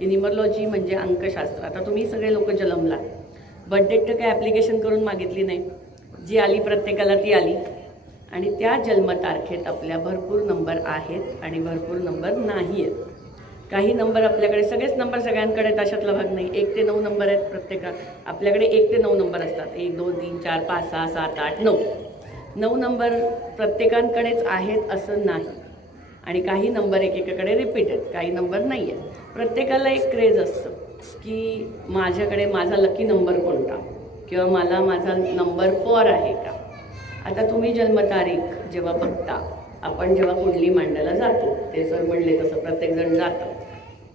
की न्यूमरॉलॉजी म्हणजे अंकशास्त्र. आता तुम्ही सगळे लोक जन्मला, बर्थडे तर काही ॲप्लिकेशन करून मागितली नाही, जी आली प्रत्येकाला ती आली. आणि त्या जन्मतारखेत आपल्या भरपूर नंबर आहेत आणि भरपूर नंबर नाही आहेत. काही नंबर आपल्याकडे, सगळेच नंबर सगळ्यांकडे आहेत अशातला भाग नाही. 1 ते 9 नंबर आहेत प्रत्येकात. आपल्याकडे 1 ते 9 नंबर असतात. 1 2 3 4 5 6 7 8 9 9 नंबर प्रत्येकांकडेच आहेत असं नाही. आणि काही नंबर एकेकाकडे रिपीट आहेत, काही नंबर नाही आहेत. प्रत्येकाला एक क्रेज असतं की माझ्याकडे माझा लकी नंबर कोणता, किंवा मला माझा नंबर 4 आहे का. आता तुम्ही जन्मतारीख जेव्हा बघता, आपण जेव्हा कुंडली मांडायला जातो, ते सर म्हणले तसं प्रत्येकजण जातं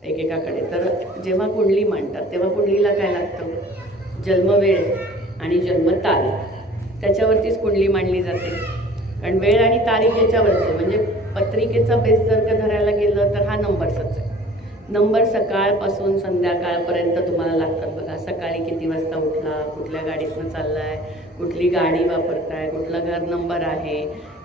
एकेकाकडे. तर जेव्हा कुंडली मांडतात तेव्हा कुंडलीला काय लागतं, जन्मवेळ आणि जन्मतारीख, त्याच्यावरतीच कुंडली मांडली जाते. कारण वेळ आणि तारीख याच्यावरच, म्हणजे पत्रिकेचा बेस जर का धरायला गेलं तर हा नंबरच आहे. नंबर सकाळपासून संध्याकाळपर्यंत तुम्हाला लागतात बघा. सकाळी किती वाजता उठला, कुठल्या गाडीतनं चाललाय, कुठली गाडी वापरताय, कुठला घर नंबर आहे,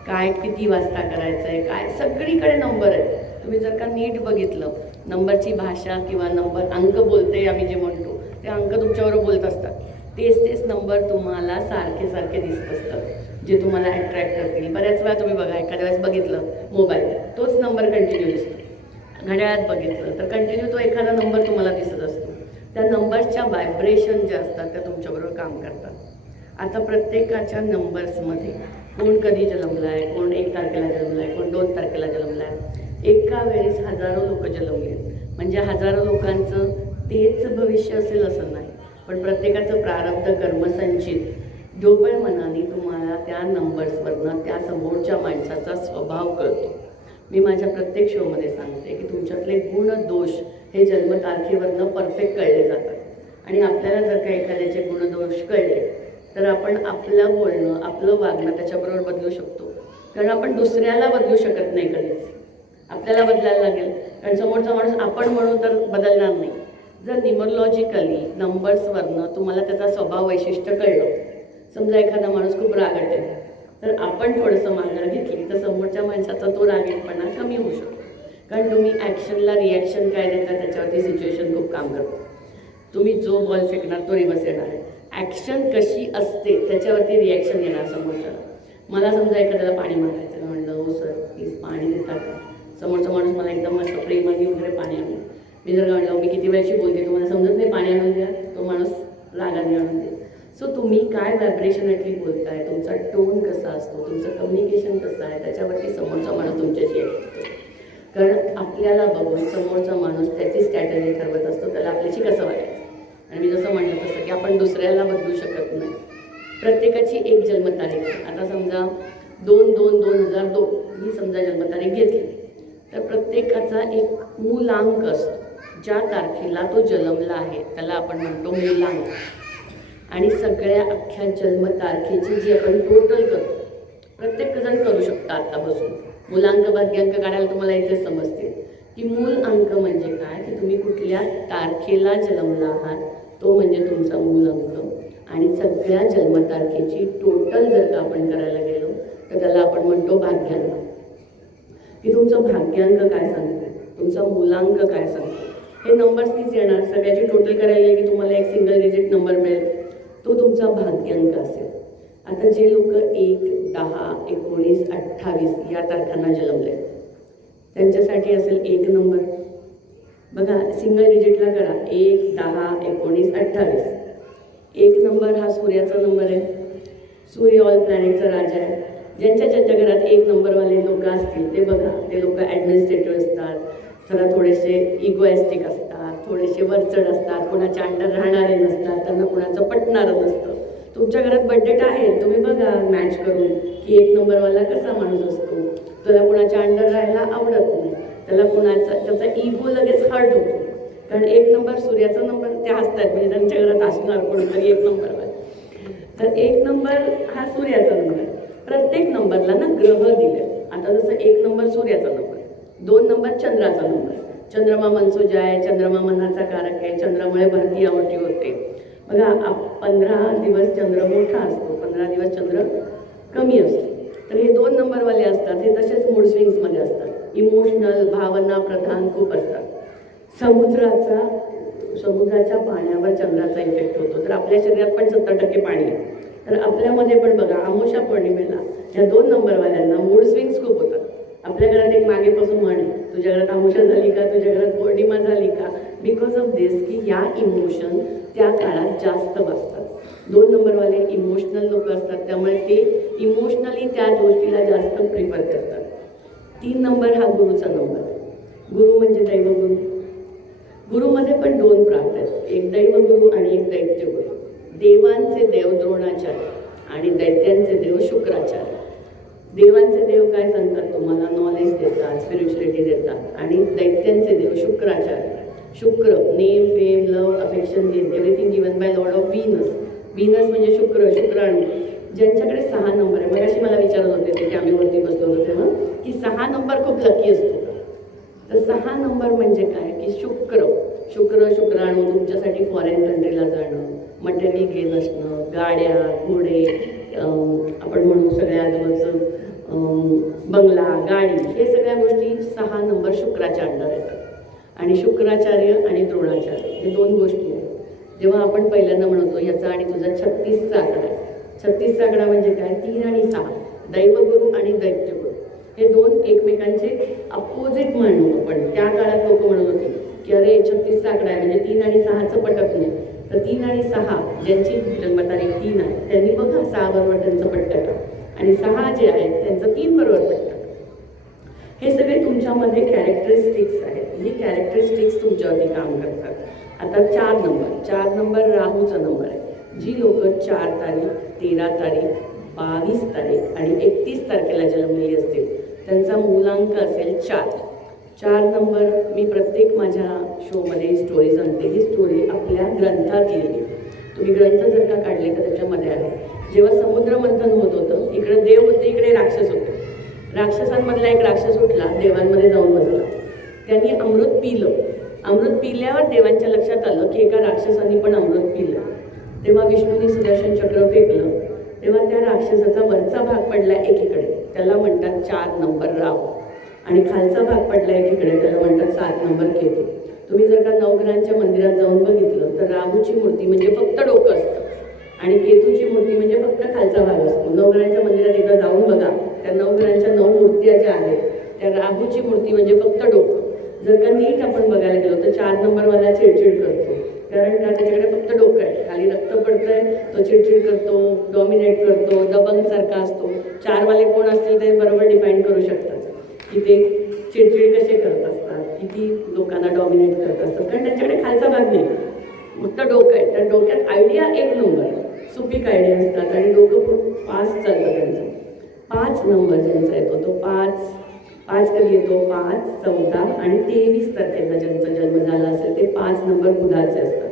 काय किती वाजता करायचं आहे, काय सगळीकडे नंबर आहे. तुम्ही जर का नीट बघितलं, नंबरची भाषा किंवा नंबर अंक बोलते आम्ही जे म्हणतो, ते अंक तुमच्याबरोबर बोलत असतात. तेच नंबर तुम्हाला सारखे सारखे दिसत असतात, जे तुम्हाला अट्रॅक्ट करतील. बऱ्याच वेळा तुम्ही बघा, एखाद्या वेळेस बघितलं मोबाईल, तोच नंबर कंटिन्यू दिसतो. घड्याळात बघितलं तर कंटिन्यू तो एखादा नंबर तुम्हाला दिसत असतो. त्या नंबर्सच्या व्हायब्रेशन ज्या असतात त्या तुमच्याबरोबर काम करतात. आता प्रत्येकाच्या नंबर्समध्ये कोण कधी जन्मला आहे, कोण 1 तारखेला जन्मला आहे, कोण 2 तारखेला जन्मला आहे. एका वेळेस हजारो लोक जन्मले, म्हणजे हजारो लोकांचं तेच भविष्य असेल असं नाही, पण प्रत्येकाचं प्रारब्ध कर्मसंचित ढोबळ मनाने तुम्हाला त्या नंबर्सवरनं त्या समोरच्या माणसाचा स्वभाव कळतो. मी माझ्या प्रत्येक शोमध्ये सांगते की तुमच्यातले गुण दोष हे जन्मतारखेवरनं परफेक्ट कळले जातात. आणि आपल्याला जर का एखाद्याचे गुणदोष कळले तर आपण आपलं बोलणं, आपलं वागणं त्याच्याबरोबर बदलू शकतो. कारण आपण दुसऱ्याला बदलू शकत नाही कधीच, आपल्याला बदलायला लागेल. कारण समोरचा माणूस आपण म्हणू तर बदलणार नाही. जर न्यूमरॉलॉजिकली नंबर्सवरनं तुम्हाला त्याचा स्वभाव वैशिष्ट्य कळलं, समजा एखादा माणूस खूप रागट आहे, तर आपण थोडंसं माघार घेतली तर समोरच्या माणसाचा तो रागीटपणा कमी होऊ शकतो. कारण तुम्ही ॲक्शनला रिॲक्शन काय देता त्याच्यावरती सिच्युएशन खूप काम करतो. तुम्ही जो बॉल फेकणार तो रिवर्स येणार आहे. ॲक्शन कशी असते त्याच्यावरती रिॲक्शन येणार समोरच्याला. मला समजा एखाद्याला पाणी मागायचं, म्हणलं हो सर प्लीज पाणी देता का. समोरचा माणूस मला एकदम मस्त प्रेमाने वगैरे पाणी आणून, मी जर म्हणलं मी किती वेळची बोलते तुम्हाला समजत नाही, पाणी आणून द्या, तो माणूस रागाने आणून दे. सो तुम्ही काय व्हायब्रेशनली बोलताय, तुमचा टोन कसा असतो, तुमचं कम्युनिकेशन कसं आहे, त्याच्यावरती समोरचा माणूस तुमच्याशी येतो. कारण आपल्याला बघून समोरचा माणूस त्याची स्ट्रॅटेजी ठरवत असतो, त्याला आपल्याशी कसं वागायचं. आणि मी जसं म्हणलं तसं की आपण दुसऱ्याला बदलू शकत नाही. प्रत्येकाची एक जन्मतारीख. आता समजा 2/2/2002 ही समजा जन्मतारीख घेतली, तर प्रत्येकाचा एक मूलांक असतो. ज्या तारखेला तो जन्मला आहे त्याला आपण म्हणतो मूलांक. आणि सगळ्या अख्ख्या जन्मतारखेची जी आपण टोटल करतो, प्रत्येकजण करू शकता आत्तापासून. मूलांक भाग्यांक काढायला तुम्हाला इथे समजते की मूल अंक म्हणजे काय, की तुम्ही कुठल्या तारखेला जन्मला आहात तो म्हणजे तुमचा मूल अंक. आणि सगळ्या जन्मतारखेची टोटल जर का आपण करायला गेलो तर त्याला आपण म्हणतो भाग्यांक. की तुमचा भाग्यांक काय सांगतो, तुमचा मूलांक काय सांगतो, हे नंबर्सनीच येणार. सगळ्याची टोटल करायला गेली की तुम्हाला एक सिंगल डिजिट नंबर मिळेल, तो तुमचा भाग्यांक असेल. आता जे लोक 1, 10, 19, 28 या तारखांना जन्मले त्यांच्यासाठी असेल 1 नंबर. बघा सिंगल डिजिटला करा, 1, 10, 19, 28. 1 नंबर हा सूर्याचा नंबर आहे. सूर्य ऑल प्लॅनेटचा राजा आहे. ज्यांच्या घरात 1 नंबरवाले लोक असतील ते बघा, ते लोक ॲडमिनिस्ट्रेटिव्ह असतात, जरा थोडेसे इगोएस्टिक असतात, थोडेसे वरचढ असतात, कोणाच्या अंडर राहणारे नसतात, त्यांना कोणाचं पटणारं नसतं. तुमच्या घरात बजेट आहे, तुम्ही बघा मॅच करून की 1 नंबरवाला कसा माणूस असतो. त्याला कोणाच्या अंडर राहायला आवडत नाही, त्याला त्याचा इगो लगेच हर्ट होतो. कारण 1 नंबर सूर्याचा नंबर, ते हसतात म्हणजे त्यांच्या घरात असणार कोणतरी 1 नंबरवाला. तर 1 नंबर हा सूर्याचा नंबर. प्रत्येक नंबरला ना ग्रह दिले. आता जसं 1 नंबर सूर्याचा नंबर, 2 नंबर चंद्राचा नंबर. चंद्रमा मनसुज आहे, चंद्रमा मनाचा कारक आहे, चंद्रामुळे भरती आवटी होते. बघा 15 दिवस चंद्र मोठा असतो, 15 दिवस चंद्र कमी असतो. तर हे 2 नंबरवाले असतात, हे तसेच मूड स्विंग्समध्ये असतात. इमोशनल, भावना प्रधान खूप असतात. समुद्राच्या पाण्यावर चंद्राचा इफेक्ट होतो. तर आपल्या शरीरात पण 70% पाणी आहे. तर आपल्यामध्ये पण बघा अमावस्या पौर्णिमेला ह्या 2 नंबरवाल्यांना मूड स्विंग्स खूप होतात. आपल्या घरात एक मागेपासून म्हण आहे, तुझ्या घरात अमावस्या झाली का, तुझ्या घरात पौर्णिमा झाली का, बिकॉज ऑफ दिस की या इमोशन त्या काळात जास्त बसतात. 2 नंबरवाले इमोशनल लोक असतात, त्यामुळे ते इमोशनली त्या गोष्टीला जास्त प्रिफर करतात. 3 नंबर हा गुरुचा नंबर आहे. गुरु म्हणजे दैवगुरु. गुरुमध्ये पण 2 प्राप्त आहेत, एक दैवगुरु आणि एक दैत्यगुरु. देवांचे देव द्रोणाचार्य आणि दैत्यांचे देव शुक्राचार्य. देवांचे देव काय सांगतात, तुम्हाला नॉलेज देतात, स्पिरिच्युअलिटी देतात. आणि दैत्यांचे देव शुक्राचार्य. शुक्र name, fame, love, affection, everything given by Lord of Venus. Venus म्हणजे शुक्राणू. ज्यांच्याकडे 6 नंबर आहे, मग अशी मला विचारत होते ते की आम्ही वरती बसलो होतो तेव्हा की 6 नंबर खूप लकी असतो. तर 6 नंबर म्हणजे काय की शुक्राणू तुमच्यासाठी फॉरेन कंट्रीला जाणं, मटेरियल घेणं असणं, गाड्या, घोडे, आपण म्हणू सगळ्या आजूबाजूचं बंगला, गाडी, हे सगळ्या गोष्टी 6 नंबर शुक्राच्या अंडर येतात. आणि शुक्राचार्य आणि द्रोणाचार्य हे 2 गोष्टी आहेत. जेव्हा आपण पहिल्यांदा म्हणतो ह्याचा आणि तुझा 36चा आकडा आहे. 36चा आकडा म्हणजे काय, 3 आणि 6, दैवगुरु आणि दैत्यगुरु हे 2 एकमेकांचे अपोजिट म्हणू आपण. त्या काळात लोक म्हणत होते की अरे 36चा आकडा आहे म्हणजे 3 आणि 6चं पटत नाही. तर 3 आणि 6 ज्यांची जन्मतारीख 3 आहे त्यांनी बघा 6 बरोबर त्यांचं पटतं आणि 6 जे आहेत त्यांचं 3 बरोबर पटतं. हे सगळे तुमच्यामध्ये कॅरेक्टरिस्टिक्स आहेत. ही कॅरेक्टरिस्टिक्स तुमच्यावरती काम करतात. आता 4 नंबर राहूचा नंबर आहे. जी लोक 4 तारीख, 13 तारीख, 22 तारीख आणि 31 तारखेला जन्मलेली असतील त्यांचा मूलांक असेल 4 नंबर. मी प्रत्येक माझ्या शोमध्ये स्टोरी सांगते. ही स्टोरी आपल्या ग्रंथात लिहिली. तुम्ही ग्रंथ जर का काढले तर त्याच्यामध्ये आहे, जेव्हा समुद्र मंथन होत होतं, इकडे देव होते, इकडे राक्षस होते. राक्षसांमधला एक राक्षस उठला, देवांमध्ये जाऊन बसला. त्यांनी अमृत पिलं. अमृत पिल्यावर देवांच्या लक्षात आलं की एका राक्षसाने पण अमृत पिलं. तेव्हा विष्णूंनी सुदर्शन चक्र फेकलं. तेव्हा त्या राक्षसाचा वरचा भाग पडला एकीकडे, त्याला म्हणतात 4 नंबर राहू. आणि खालचा भाग पडला एकीकडे, त्याला म्हणतात 7 नंबर केतू. तुम्ही जर का नवग्रहांच्या मंदिरात जाऊन बघितलं तर राहूची मूर्ती म्हणजे फक्त डोकं असतं आणि केतूची मूर्ती म्हणजे फक्त खालचा भाग असतो. नवग्रहांच्या मंदिरात एकदा जाऊन बघा, त्या नवग्रहांच्या 9 मूर्त्या ज्या आहेत त्या राहूची मूर्ती म्हणजे फक्त डोकं. जर का नीट आपण बघायला गेलो तर 4 नंबरवाला चिडचिड करतो, कारण का त्याच्याकडे फक्त डोकं आहे, खाली रक्त पडतंय, तो चिडचिड करतो, डॉमिनेट करतो, दबंग सारखा असतो. 4 वाले कोण असतील ते बरोबर डिफाईन करू शकतात की ते चिडचिड कसे करत असतात, किती लोकांना डॉमिनेट करत असतात, कारण त्यांच्याकडे खालचा भाग नाही, फक्त डोकं आहे. त्या डोक्यात आयडिया 1 नंबर, सुपीक आयडिया असतात आणि डोकं खूप फास्ट चालतं त्यांचं. 5 नंबर ज्यांचा येतो तो 5 कधी येतो, 5, 14 आणि 23 तारखेला ज्यांचा जन्म झाला असेल ते 5 नंबर बुधाचे असतात.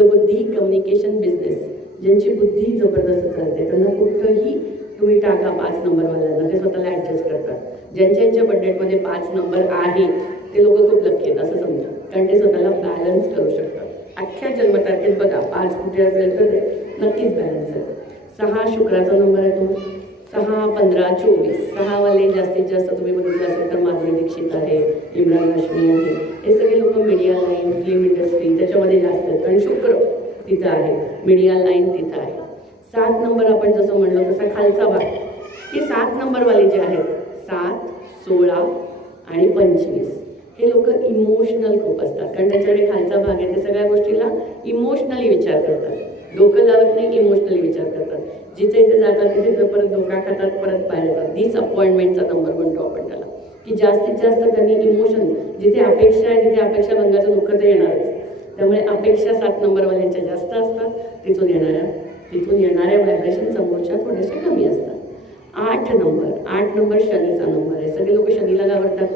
बुद्धी, कम्युनिकेशन, बिझनेस, ज्यांची बुद्धी जबरदस्त चालते त्यांना कुठंही तुम्ही टाका 5 नंबरवाल्यांना, ते स्वतःला ॲडजस्ट करतात. ज्यांच्या बड्डेटमध्ये 5 नंबर आहे ते लोक खूप लकी आहेत असं समजा, कारण ते स्वतःला बॅलन्स करू शकतात. अख्ख्या जन्मतारखेत बघा 5 कुठे असेल तर ते नक्कीच बॅलन्स आहे. 6 शुक्राचा नंबर आहे तो. 6, 15, 24, 6 वाले जास्तीत जास्त तुम्ही बघितलं असेल तर माधुरी दीक्षित आहे, इम्रान हाशमी आहे, हे सगळे लोक मीडिया लाईन, फिल्म इंडस्ट्री त्याच्यामध्ये जास्त आहेत, कारण शुक्र तिथं आहे, मीडिया लाईन तिथं आहे. 7 नंबर आपण जसं म्हणलं तसा खालचा भाग, हे 7 नंबरवाले जे आहेत 7, 16 आणि 25 हे लोक इमोशनल खूप असतात, कारण त्यांच्याकडे खालचा भाग आहे. ते सगळ्या गोष्टीला इमोशनली विचार करतात, डोकं लावत नाही, इमोशनली विचार करतात. जिथे इथे जातात तिथे परत धोका खातात, परत बाहेर येतात. डिसअपॉइंटमेंटचा नंबर म्हणतो आपण त्याला, की जास्तीत जास्त त्यांनी इमोशन, जिथे अपेक्षा आहे तिथे अपेक्षा भंगाचं दुःख तर येणारच. त्यामुळे अपेक्षा 7 नंबरवाल्यांच्या जास्त असतात, तिथून येणाऱ्या व्हायब्रेशन समोरच्या थोड्याशा कमी असतात. 8 नंबर शनीचा नंबर आहे. सगळे लोक शनीला घाबरतात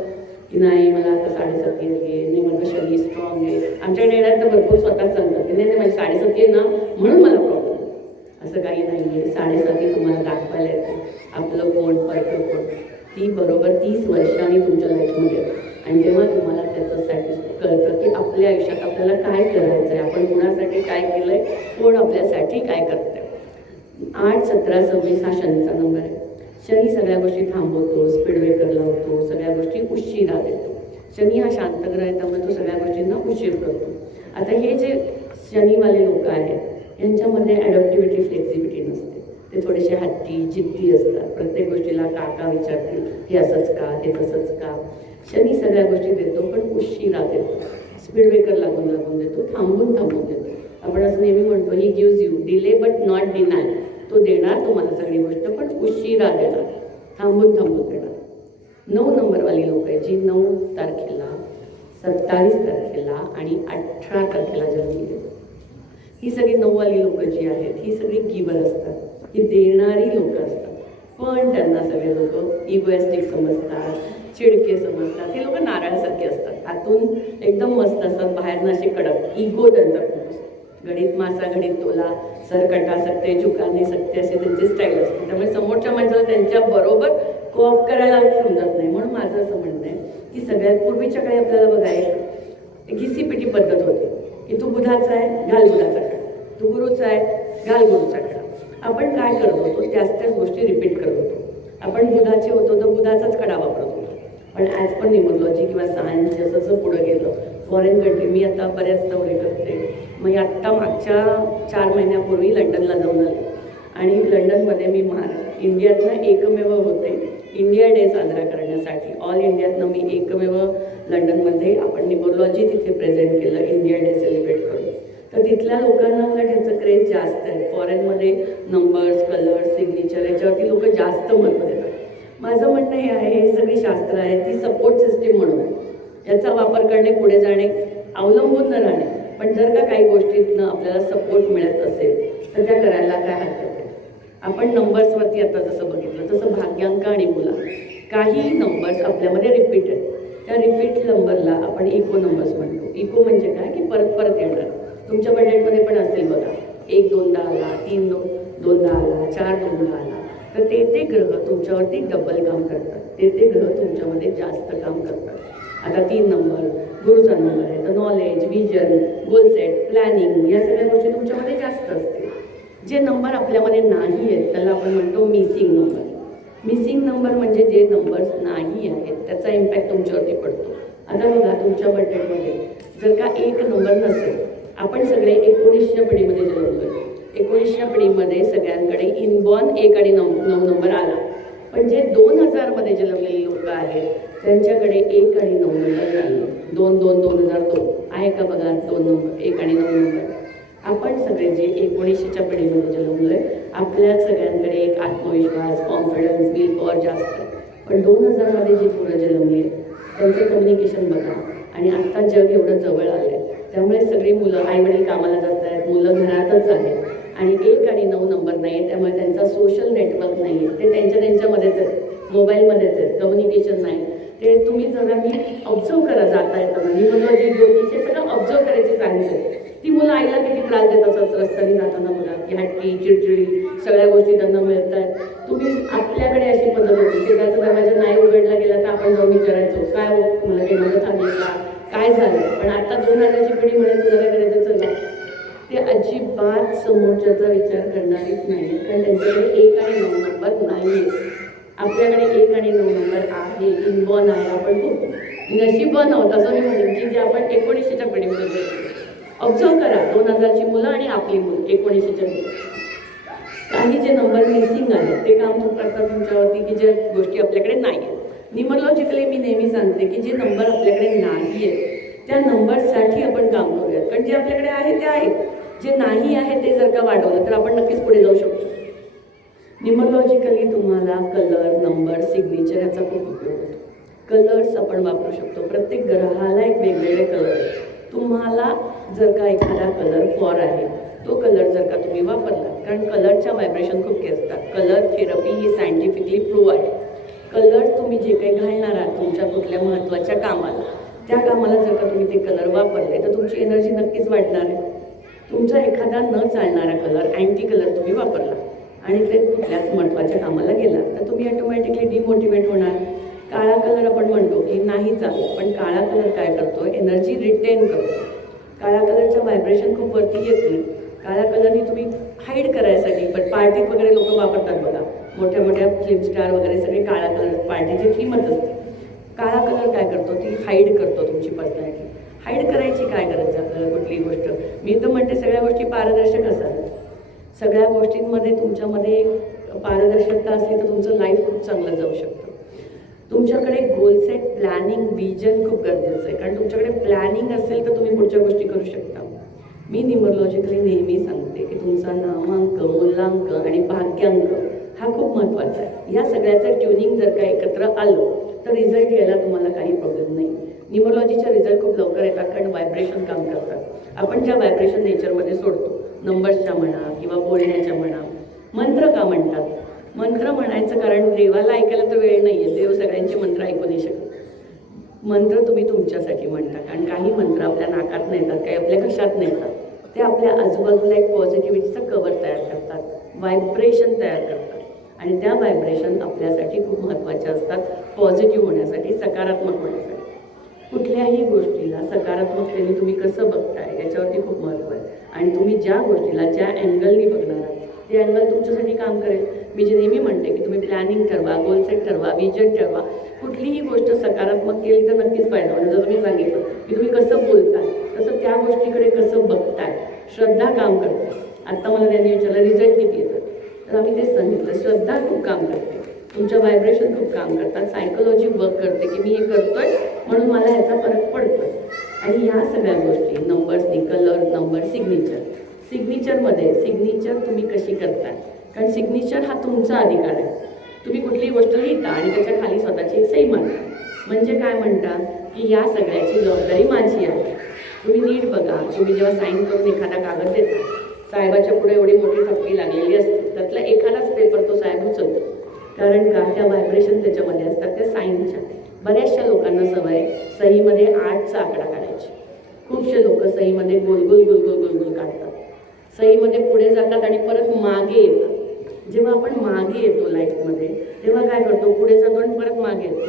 की नाही मला आता 7.5 आहे, नाही माझं शनी स्ट्रॉंग आहे. आमच्याकडे येणार तर भरपूर स्वतःच सांगतात की नाही माझी 7.5 आहे ना म्हणून मला प्रॉब्लेम. असं काही नाही आहे. 7.5 तुम्हाला दाखवायला येते आपलं कोण, परफेक्ट कोण. ती बरोबर 30 वर्षांनी तुमच्या लाईफमध्ये, आणि तेव्हा तुम्हाला त्याच्यासाठी कळतं की आपल्या आयुष्यात आपल्याला काय करायचं आहे, आपण कोणासाठी काय केलं आहे, कोण आपल्यासाठी काय करतं आहे. 8, 17, 26 हा शनीचा नंबर आहे. शनी सगळ्या गोष्टी थांबवतो, स्पीड ब्रेकर लावतो, सगळ्या गोष्टी उशिरा देतो. शनी हा शांत ग्रह आहे, त्यामुळे तो सगळ्या गोष्टींना उशीर करतो. आता हे जे शनीवाले लोक आहेत यांच्यामध्ये ॲडॅप्टिव्हिटी, फ्लेक्झिबिलिटी नसते. ते थोडेसे हट्टी, जिद्दी असतात. प्रत्येक गोष्टीला का विचारतील, हे असंच का, हे तसंच का. शनी सगळ्या गोष्टी देतो पण उशिरा देतो. स्पीड ब्रेकर लागून देतो, थांबून देतो. आपण असं नेहमी म्हणतो he gives you delay but not deny. तो देणार तुम्हाला सगळी गोष्ट पण उशिरा देणार, थांबून देणार. 9 नंबरवाली लोक आहेत जी 9 तारखेला, 27 तारखेला आणि 18 तारखेला जन्मली. ही सगळी 9 वाली लोक जी आहेत ही सगळी गिवर असतात, ही देणारी लोक असतात. पण त्यांना सगळे लोक इगोएस्टिक समजतात, चिडके समजतात. हे लोक नारळासारखे असतात, आतून एकदम मस्त असतात, बाहेरनं असे कडक. इगो त्यांचा खूप असतो. गणित मासा गणित तोला, सर कटा सकते, झुका नाही सकते, असे त्यांची स्टाईल असते. त्यामुळे समोरच्या माणसाला त्यांच्या बरोबर कोऑप करायला समजत नाही. म्हणून माझं असं म्हणणं आहे की सगळ्यात पूर्वीच्या काळी आपल्याला बघायला घिसीपिटी पद्धत होती की तू बुधाचा आहे, घाल बुधाचा खडा, तू गुरुचा आहे, घाल गुरुचा खडा. आपण काय करत होतो, त्याच गोष्टी रिपीट करत होतो. आपण बुधाचे होतो तर बुधाचाच खडा वापरत होतो. पण ॲज पर न्यूमरोलॉजी किंवा सायन्स जसं जसं पुढं गेलं, फॉरेन कंट्री, मी आता बऱ्याच दौरे करते. मग आत्ता मागच्या 4 महिन्यापूर्वी लंडनला जाऊन आले आणि लंडनमध्ये मी इंडियातनं एकमेव होते इंडिया डे साजरा करण्यासाठी. ऑल इंडियातनं मी एकमेव लंडनमध्ये आपण न्यूमरोलॉजी तिथे प्रेझेंट केलं, इंडिया डे सेलिब्रेट करून. तर तिथल्या लोकांना उलट ह्याचं क्रेज जास्त आहे. फॉरेनमध्ये नंबर्स, कलर्स, सिग्नेचर याच्यावरती लोक जास्त महत्त्व देतात. माझं म्हणणं हे आहे, हे सगळी शास्त्र आहे ती सपोर्ट सिस्टीम म्हणून आहे. याचा वापर करणे, पुढे जाणे, अवलंबून न राहणे. पण जर का काही गोष्टीतनं आपल्याला सपोर्ट मिळत असेल तर त्या करायला काय हरकत आहे. आपण नंबर्सवरती आता जसं बघितलं तसं भाग्यांक आणि मुला, काही नंबर्स आपल्यामध्ये रिपीट आहेत. त्या रिपीट नंबरला आपण इको नंबर्स म्हणतो. इको म्हणजे काय की परत येणार. तुमच्या बजेटमध्ये पण असेल बघा, 1 2दा आला, 3 2दा आला, 4 2दा आला. तर ते ग्रह तुमच्यावरती डबल काम करतात, ते ग्रह तुमच्यामध्ये जास्त काम करतात. आता 3 नंबर गुरुचा नंबर आहे, तर knowledge, vision, goal set, planning या सगळ्या गोष्टी तुमच्यामध्ये जास्त असतील. जे नंबर आपल्यामध्ये नाही आहेत त्याला आपण म्हणतो मिसिंग नंबर. मिसिंग नंबर म्हणजे जे नंबर्स नाही आहेत त्याचा इम्पॅक्ट तुमच्यावरती पडतो. आता बघा, तुमच्या बजेटमध्ये जर का 1 नंबर नसेल, आपण सगळे 1900 पिढीमध्ये जन्मलो. 1900 पिढीमध्ये सगळ्यांकडे इनबॉर्न 1 आणि 9 नंबर आला. पण जे 2000 मध्ये जन्मलेले लोक आहेत त्यांच्याकडे 1 आणि 9 नंबर नाही. 2 2 2002 आहे का बघा, 2 नंबर, 1 आणि 9 नंबर. आपण सगळे जे 1900च्या पिढीमध्ये जन्मलोय, आपल्या सगळ्यांकडे एक आत्मविश्वास, कॉन्फिडन्स, विल पॉवर जास्त आहे. पण 2000 मध्ये जी पोरं जन्मली त्यांचं कम्युनिकेशन बघा. आणि आत्ता जग एवढं जवळ आलं आहे, त्यामुळे सगळी मुलं, आईवडील कामाला जात आहेत, मुलं घरातच आहेत आणि 1 आणि 9 नंबर नाही आहे. त्यामुळे त्यांचा सोशल नेटवर्क नाही आहे, ते त्यांच्यामध्येच आहेत, मोबाईलमध्येच आहेत, कम्युनिकेशन नाही. ते तुम्ही जरा मी ऑब्झर्व करा, जाता येतं न्यूमरोलॉजी, ज्योतिष हे सगळं ऑब्झर्व करायची सांगितलं. ती मुलं आईला किती त्रास देत असं रस्त्याने जाताना बघा, की हट्टी, चिडचिडी, सगळ्या गोष्टी त्यांना मिळत आहेत. तुम्ही आपल्याकडे अशी पद्धत होती, शेजारचा दरवाजा नाही उघडला गेला तर आपण जाऊन विचारायचो, काय हो मला काही मदत हवी का, काय झालं. पण आता 2000ची पिढी म्हणे तुला काय करायचं चला, ते अजिबात समोरच्याचा विचार करणारीच नाही. कारण त्यांच्याकडे 1 आणि 9 नंबर नाही. आपल्याकडे 1 आणि 9 नंबर आहे, इनबॉर्न आहे. आपण खूप नशीबवान आहोत असं मी म्हणेन की जे आपण 1900च्या पिढीमध्ये ऑब्झर्व करा. 2000ची मुलं आणि आपली मुलं 1900च्या मुलं, काही जे नंबर मिसिंग आहेत ते काम करतात तुमच्यावरती की ज्या गोष्टी आपल्याकडे नाही आहेत. न्यूमरोलॉजिकली मी नेहमी सांगते की जे नंबर आपल्याकडे नाही आहेत त्या नंबरसाठी आपण काम करूयात. कारण जे आपल्याकडे आहे ते आहेत, जे नाही आहे ते जर का वाढवलं तर आपण नक्कीच पुढे जाऊ शकतो. न्यूमरोलॉजिकली तुम्हाला कलर, नंबर, सिग्नेचर याचा खूप उपयोग होतो. कलर्स आपण वापरू शकतो. प्रत्येक ग्रहाला एक वेगवेगळे कलर आहेत. तुम्हाला जर का एखादा कलर फॉर आहे, तो कलर जर का तुम्ही वापरला, कारण कलरच्या व्हायब्रेशन खूप असतात. कलर थेरपी ही सायंटिफिकली प्रूव्ह आहे. कलर तुम्ही जे काही घालणार आहात तुमच्या कुठल्या महत्त्वाच्या कामाला, त्या कामाला जर का तुम्ही ते कलर वापरले तर तुमची एनर्जी नक्कीच वाढणार आहे. तुमचा एखादा न चालणारा कलर, अँटी कलर तुम्ही वापरला आणि ते कुठल्याच महत्त्वाच्या कामाला गेला तर तुम्ही ऑटोमॅटिकली डिमोटिवेट होणार. काळा कलर आपण म्हणतो की नाही चालत, पण काळा कलर काय करतो, एनर्जी रिटेन करतो. काळ्या कलरच्या व्हायब्रेशन खूप वरती येत नाही. काळ्या कलरनी तुम्ही हाईड करायसाठी, पण पार्टीत वगैरे लोक वापरतात बघा, मोठ्या मोठ्या फिल्म स्टार वगैरे सगळे काळा कलर पार्टीची थीमच असते. काळा कलर काय करतो, ती हाईड करतो तुमची पर्सनॅलिटी. हाईड करायची काय गरज आहे आपल्याला कुठलीही गोष्ट. मी तर म्हणते सगळ्या गोष्टी पारदर्शक असाव्यात. सगळ्या गोष्टींमध्ये तुमच्यामध्ये पारदर्शकता असली तर तुमचं लाईफ खूप चांगलं जाऊ शकतं. तुमच्याकडे गोल सेट, प्लॅनिंग, विजन खूप गरजेचं आहे. कारण तुमच्याकडे प्लॅनिंग असेल तर तुम्ही पुढच्या गोष्टी करू शकता. मी न्यूमरोलॉजिकली नेहमी सांगते की तुमचा नामांक, मूलांक आणि भाग्यांक हा खूप महत्त्वाचा आहे. या सगळ्याचं ट्युनिंग जर का एकत्र आलं तर रिझल्ट यायला तुम्हाला काही प्रॉब्लेम नाही. न्यूमरोलॉजीचे रिझल्ट खूप लवकर येतात कारण व्हायब्रेशन काम करतात. आपण ज्या व्हायब्रेशन नेचरमध्ये सोडतो, नंबर्सच्या म्हणा किंवा बोलण्याच्या म्हणा. मंत्र का म्हणतात? मंत्र म्हणायचं कारण देवाला ऐकायला तर वेळ नाही आहे, देव सगळ्यांचे मंत्र ऐकू नाही शकत. मंत्र तुम्ही तुमच्यासाठी म्हणता. कारण काही मंत्र आपल्या नाकात नाही येतात, काही आपल्या घशात नाही येतात. ते आपल्या आजूबाजूला एक पॉझिटिव्हिटीचं कवर तयार करतात, व्हायब्रेशन तयार करतात. आणि त्या व्हायब्रेशन आपल्यासाठी खूप महत्त्वाच्या असतात, पॉझिटिव्ह होण्यासाठी, सकारात्मक होण्यासाठी. कुठल्याही गोष्टीला सकारात्मकतेने तुम्ही कसं बघताय याच्यावरती खूप महत्त्व आहे. आणि तुम्ही ज्या गोष्टीला ज्या अँगलनी बघणार आहात ते अँगल तुमच्यासाठी काम करेल. मी जे नेहमी म्हणते की तुम्ही प्लॅनिंग ठरवा, गोल सेट ठरवा, विजन ठरवा. कुठलीही गोष्ट सकारात्मक केली तर नक्कीच फायदा होईल. जसं मी सांगितलं की तुम्ही कसं बोलताय तसं त्या गोष्टीकडे कसं बघताय, श्रद्धा काम करते. आत्ता मला त्यांनी विचारलं रिझल्ट किती येतात, तर आम्ही तेच सांगितलं श्रद्धा खूप काम करते, तुमच्या व्हायब्रेशन खूप काम करतात, सायकोलॉजी वर्क करते की मी हे करतोय म्हणून मला ह्याचा फरक पडतोय. आणि ह्या सगळ्या गोष्टी नंबर्सनी, कलर, नंबर, सिग्नेचरमध्ये सिग्नेचर तुम्ही कशी करताय. कारण सिग्नेचर हा तुमचा अधिकार आहे. तुम्ही कुठलीही गोष्ट लिहिता आणि त्याच्या खाली स्वतःची एक सही मारता. म्हणजे काय म्हणता की या सगळ्याची जबाबदारी माझी आहे. तुम्ही नीट बघा, तुम्ही जेव्हा साईन करून एखादा कागद देता, साहेबाच्या पुढे एवढी मोठी थप्पी लागलेली असते, त्यातला एखादाच पेपर तो साहेब उचलतो. कारण का त्या व्हायब्रेशन त्याच्यामध्ये असतात त्या साईनच्या. बऱ्याचशा लोकांना सवय सहीमध्ये 8चा आकडा काढायची. खूपशे लोक सहीमध्ये गोल गोल गोल गोल गोल गोल काढतात. सहीमध्ये पुढे जातात आणि परत मागे येतात. जेव्हा आपण मागे येतो लाईफमध्ये तेव्हा काय करतो, पुढे जातो आणि परत मागे येतो.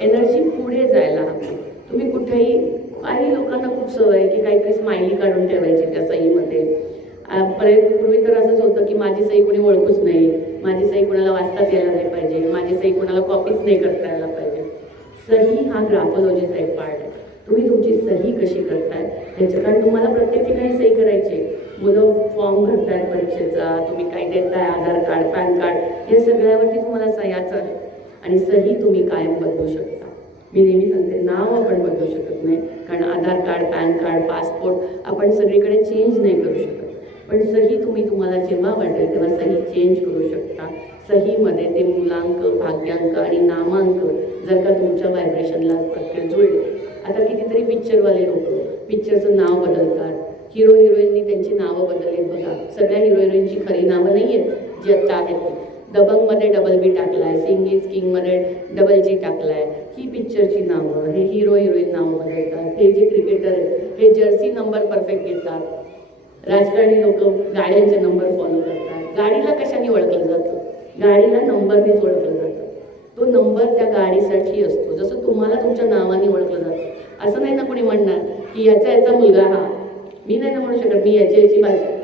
एनर्जी पुढे जायला हवी. तुम्ही कुठेही, काही लोकांना खूप सवय आहे की काहीतरी स्माइली काढून ठेवायची त्या सहीमध्ये. पूर्वी तर असंच होतं की माझी सही कोणी ओळखूच नाही, माझी सही कोणाला वाचताच यायला नाही पाहिजे, माझी सही कोणाला कॉपीच नाही करता यायला पाहिजे. सही हा ग्राफोलॉजीचा एक पार्ट आहे. तुम्ही तुमची सही कशी करताय त्याच्या, कारण तुम्हाला प्रत्येक ठिकाणी सही करायची. मुलं फॉर्म भरतायत परीक्षेचा, तुम्ही काय देताय, आधार कार्ड, पॅन कार्ड, या सगळ्यावरती तुम्हाला सह्याचं आहे. आणि सही तुम्ही कायम बदलू शकता. मी नेहमी सांगते नाव आपण बदलू शकत नाही, कारण आधार कार्ड, पॅन कार्ड, पासपोर्ट आपण सगळीकडे चेंज नाही करू शकत. पण सही तुम्हाला जेव्हा वाटेल तेव्हा सही चेंज करू शकता. सहीमध्ये ते मूलांक, भाग्यांक आणि नामांक जर का तुमच्या व्हायब्रेशनला प्रत्येक जुळले. आता कितीतरी पिक्चरवाले लोक पिक्चरचं नाव बदलतात. हिरो हिरोईननी त्यांची नावं बदलली बघा. सगळ्या हिरो हिरोईनची खरी नावं नाही आहेत जी आत्ता आहेत ती. दबंगमध्ये डबल बी टाकलाय, सिंग इज किंगमध्ये डबल जी टाकलाय. ही पिक्चरची नावं, हे हिरो हिरोईन नावं बदलतात. हे जे क्रिकेटर आहेत हे जर्सी नंबर परफेक्ट घेतात. राजकारणी लोक गाड्यांचे नंबर फॉलो करतात. गाडीला कशाने ओळखलं जातं? गाडीला नंबरनेच ओळखलं जातं. तो नंबर त्या गाडीसाठी असतो. जसं तुम्हाला तुमच्या नावाने ओळखलं जातं. असं नाही ना कोणी म्हणणार की याचा मुलगा हा. मी नाही ना म्हणू शकत मी याची बाजू.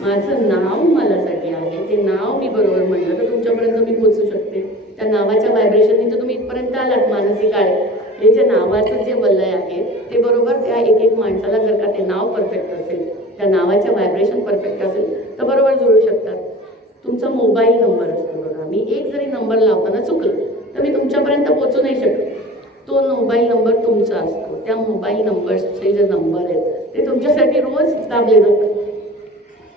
माझं नाव मलासाठी आहे. ते नाव मी बरोबर म्हणलं तर तुमच्यापर्यंत मी पोहोचू शकते. त्या नावाच्या व्हायब्रेशनने तर तुम्ही इथपर्यंत आलात. मानसी काळे हे जे नावाचं जे वलय आहे ते बरोबर त्या एक एक माणसाला जर का ते नाव परफेक्ट असेल, त्या नावाच्या व्हायब्रेशन परफेक्ट असेल तर बरोबर जुळू शकतात. तुमचा मोबाईल नंबर असतो बघा. मी एक जरी नंबर लावताना चुकलं तर मी तुमच्यापर्यंत पोहोचू नाही शकत. तो मोबाईल नंबर तुमचा असतो. त्या मोबाईल नंबरचे जे नंबर आहेत ते तुमच्यासाठी रोज दाबले जातात.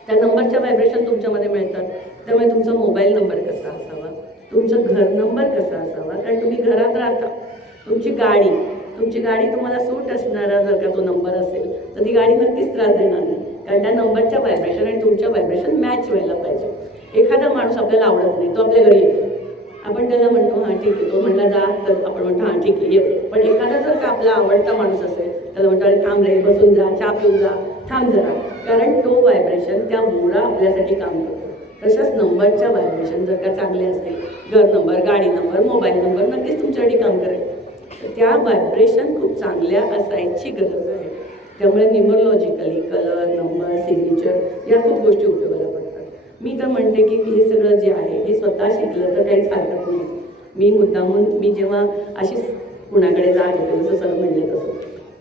त्या नंबरच्या व्हायब्रेशन तुमच्यामध्ये मिळतात. त्यामुळे तुमचा मोबाईल नंबर कसा असावा, तुमचं घर नंबर कसा असावा, कारण तुम्ही घरात राहता. तुमची गाडी तुम्हाला सूट असणारा जर का तो नंबर असेल तर ती गाडी नक्कीच त्रास देणार नाही. कारण त्या नंबरच्या व्हायब्रेशन आणि तुमच्या व्हायब्रेशन मॅच व्हायला पाहिजे. एखादा माणूस आपल्याला आवडत नाही, तो आपल्या घरी येतो, आपण त्याला म्हणतो हां ठीक आहे, तो म्हटला जा, तर आपण म्हणतो हां ठीक आहे ये. पण एखादा जर का आपला आवडता माणूस असेल त्याला म्हणतो अरे थांब रे, बसून जा, चहा पिऊन जा, थांब जरा. कारण तो व्हायब्रेशन त्या मुळा आपल्यासाठी काम करतो. तशाच नंबरच्या व्हायब्रेशन जर का चांगले असतील, घर नंबर, गाडी नंबर, मोबाईल नंबर नक्कीच तुमच्यासाठी काम करेल. त्या व्हायब्रेशन खूप चांगल्या असायची गरज आहे. त्यामुळे न्यूमरोलॉजिकली कलर, नंबर, सिग्नेचर या खूप गोष्टी उपयोगाला पडतात. मी तर म्हणते की हे सगळं जे आहे हे स्वतः शिकलं तर काहीच हरकत नाही. मी जेव्हा अशी कुणाकडे जात होते, जसं सर म्हणले तसं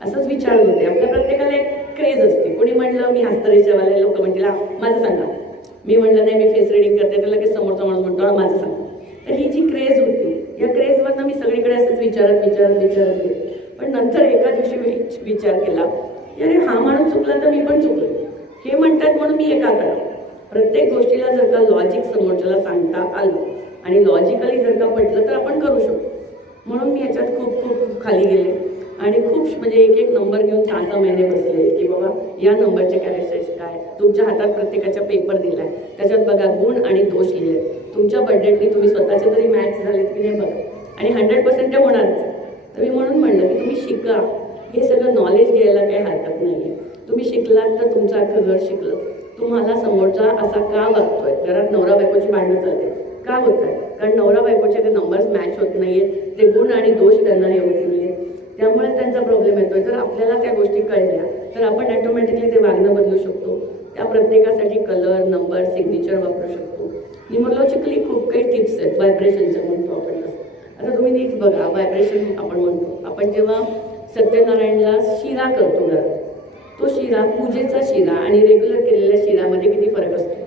असंच विचारत होते. आपल्या प्रत्येकाला एक क्रेज असते. कोणी म्हणलं मी हस्तरेषेवाले, लोक म्हणतील माझं सांगा. मी म्हणलं नाही मी फेस रिडिंग करते, तर लगेच समोरचा माणूस म्हणतो माझं सांगा. तर ही जी क्रेज होती, या क्रेजवरनं मी सगळीकडे असंच विचारत गेले. पण नंतर एका दिवशी विचार केला की अरे हा माणूस चुकला तर मी पण चुकलो. हे म्हणतात म्हणून मी एका करा. प्रत्येक गोष्टीला जर का लॉजिक समोरच्याला सांगता आलं आणि लॉजिकली जर का पटलं तर आपण करू शकतो. म्हणून मी याच्यात खूप खूप खूप खाली गेले आणि खूप म्हणजे एक नंबर घेऊन 6 महिने बसले की बाबा या नंबरचे कॅरेक्टरिस्टिक्स काय. तुमच्या हातात प्रत्येकाचा पेपर दिलाय, त्याच्यात बघा गुण आणि दोष लिहिले. तुमच्या बर्थडेतनी तुम्ही स्वतःचे तरी मॅच झालेत की नाही बघा, आणि 100% ते होणारच. तर मी म्हणून म्हणलं की तुम्ही शिका. हे सगळं नॉलेज घ्यायला काही हरकत नाही आहे. तुम्ही शिकलात तर तुमचं अख्खं घर शिकलं. तुम्हाला समोरचा असा का वागतोय, घरात नवरा बायकोची भांडणं चालते का होत आहे, कारण नवरा बायकोचे ते नंबर्स मॅच होत नाहीये, ते गुण आणि दोष त्यांना हे होत नाहीये, त्यामुळे त्यांचा प्रॉब्लेम येतोय. तर आपल्याला त्या गोष्टी कळल्या तर आपण ॲटोमॅटिकली ते वागणं बदलू शकतो. त्या प्रत्येकासाठी कलर, नंबर, सिग्नेचर वापरू शकतो. न्यूमरोलॉजिकली खूप काही टिप्स आहेत. व्हायब्रेशनचं म्हणतो आपण. आता तुम्ही नीट बघा, व्हायब्रेशन आपण म्हणतो. आपण जेव्हा सत्यनारायणला शिरा करतो घरात, तो शिरा पूजेचा शिरा आणि रेग्युलर केलेल्या शिरामध्ये किती फरक असतो.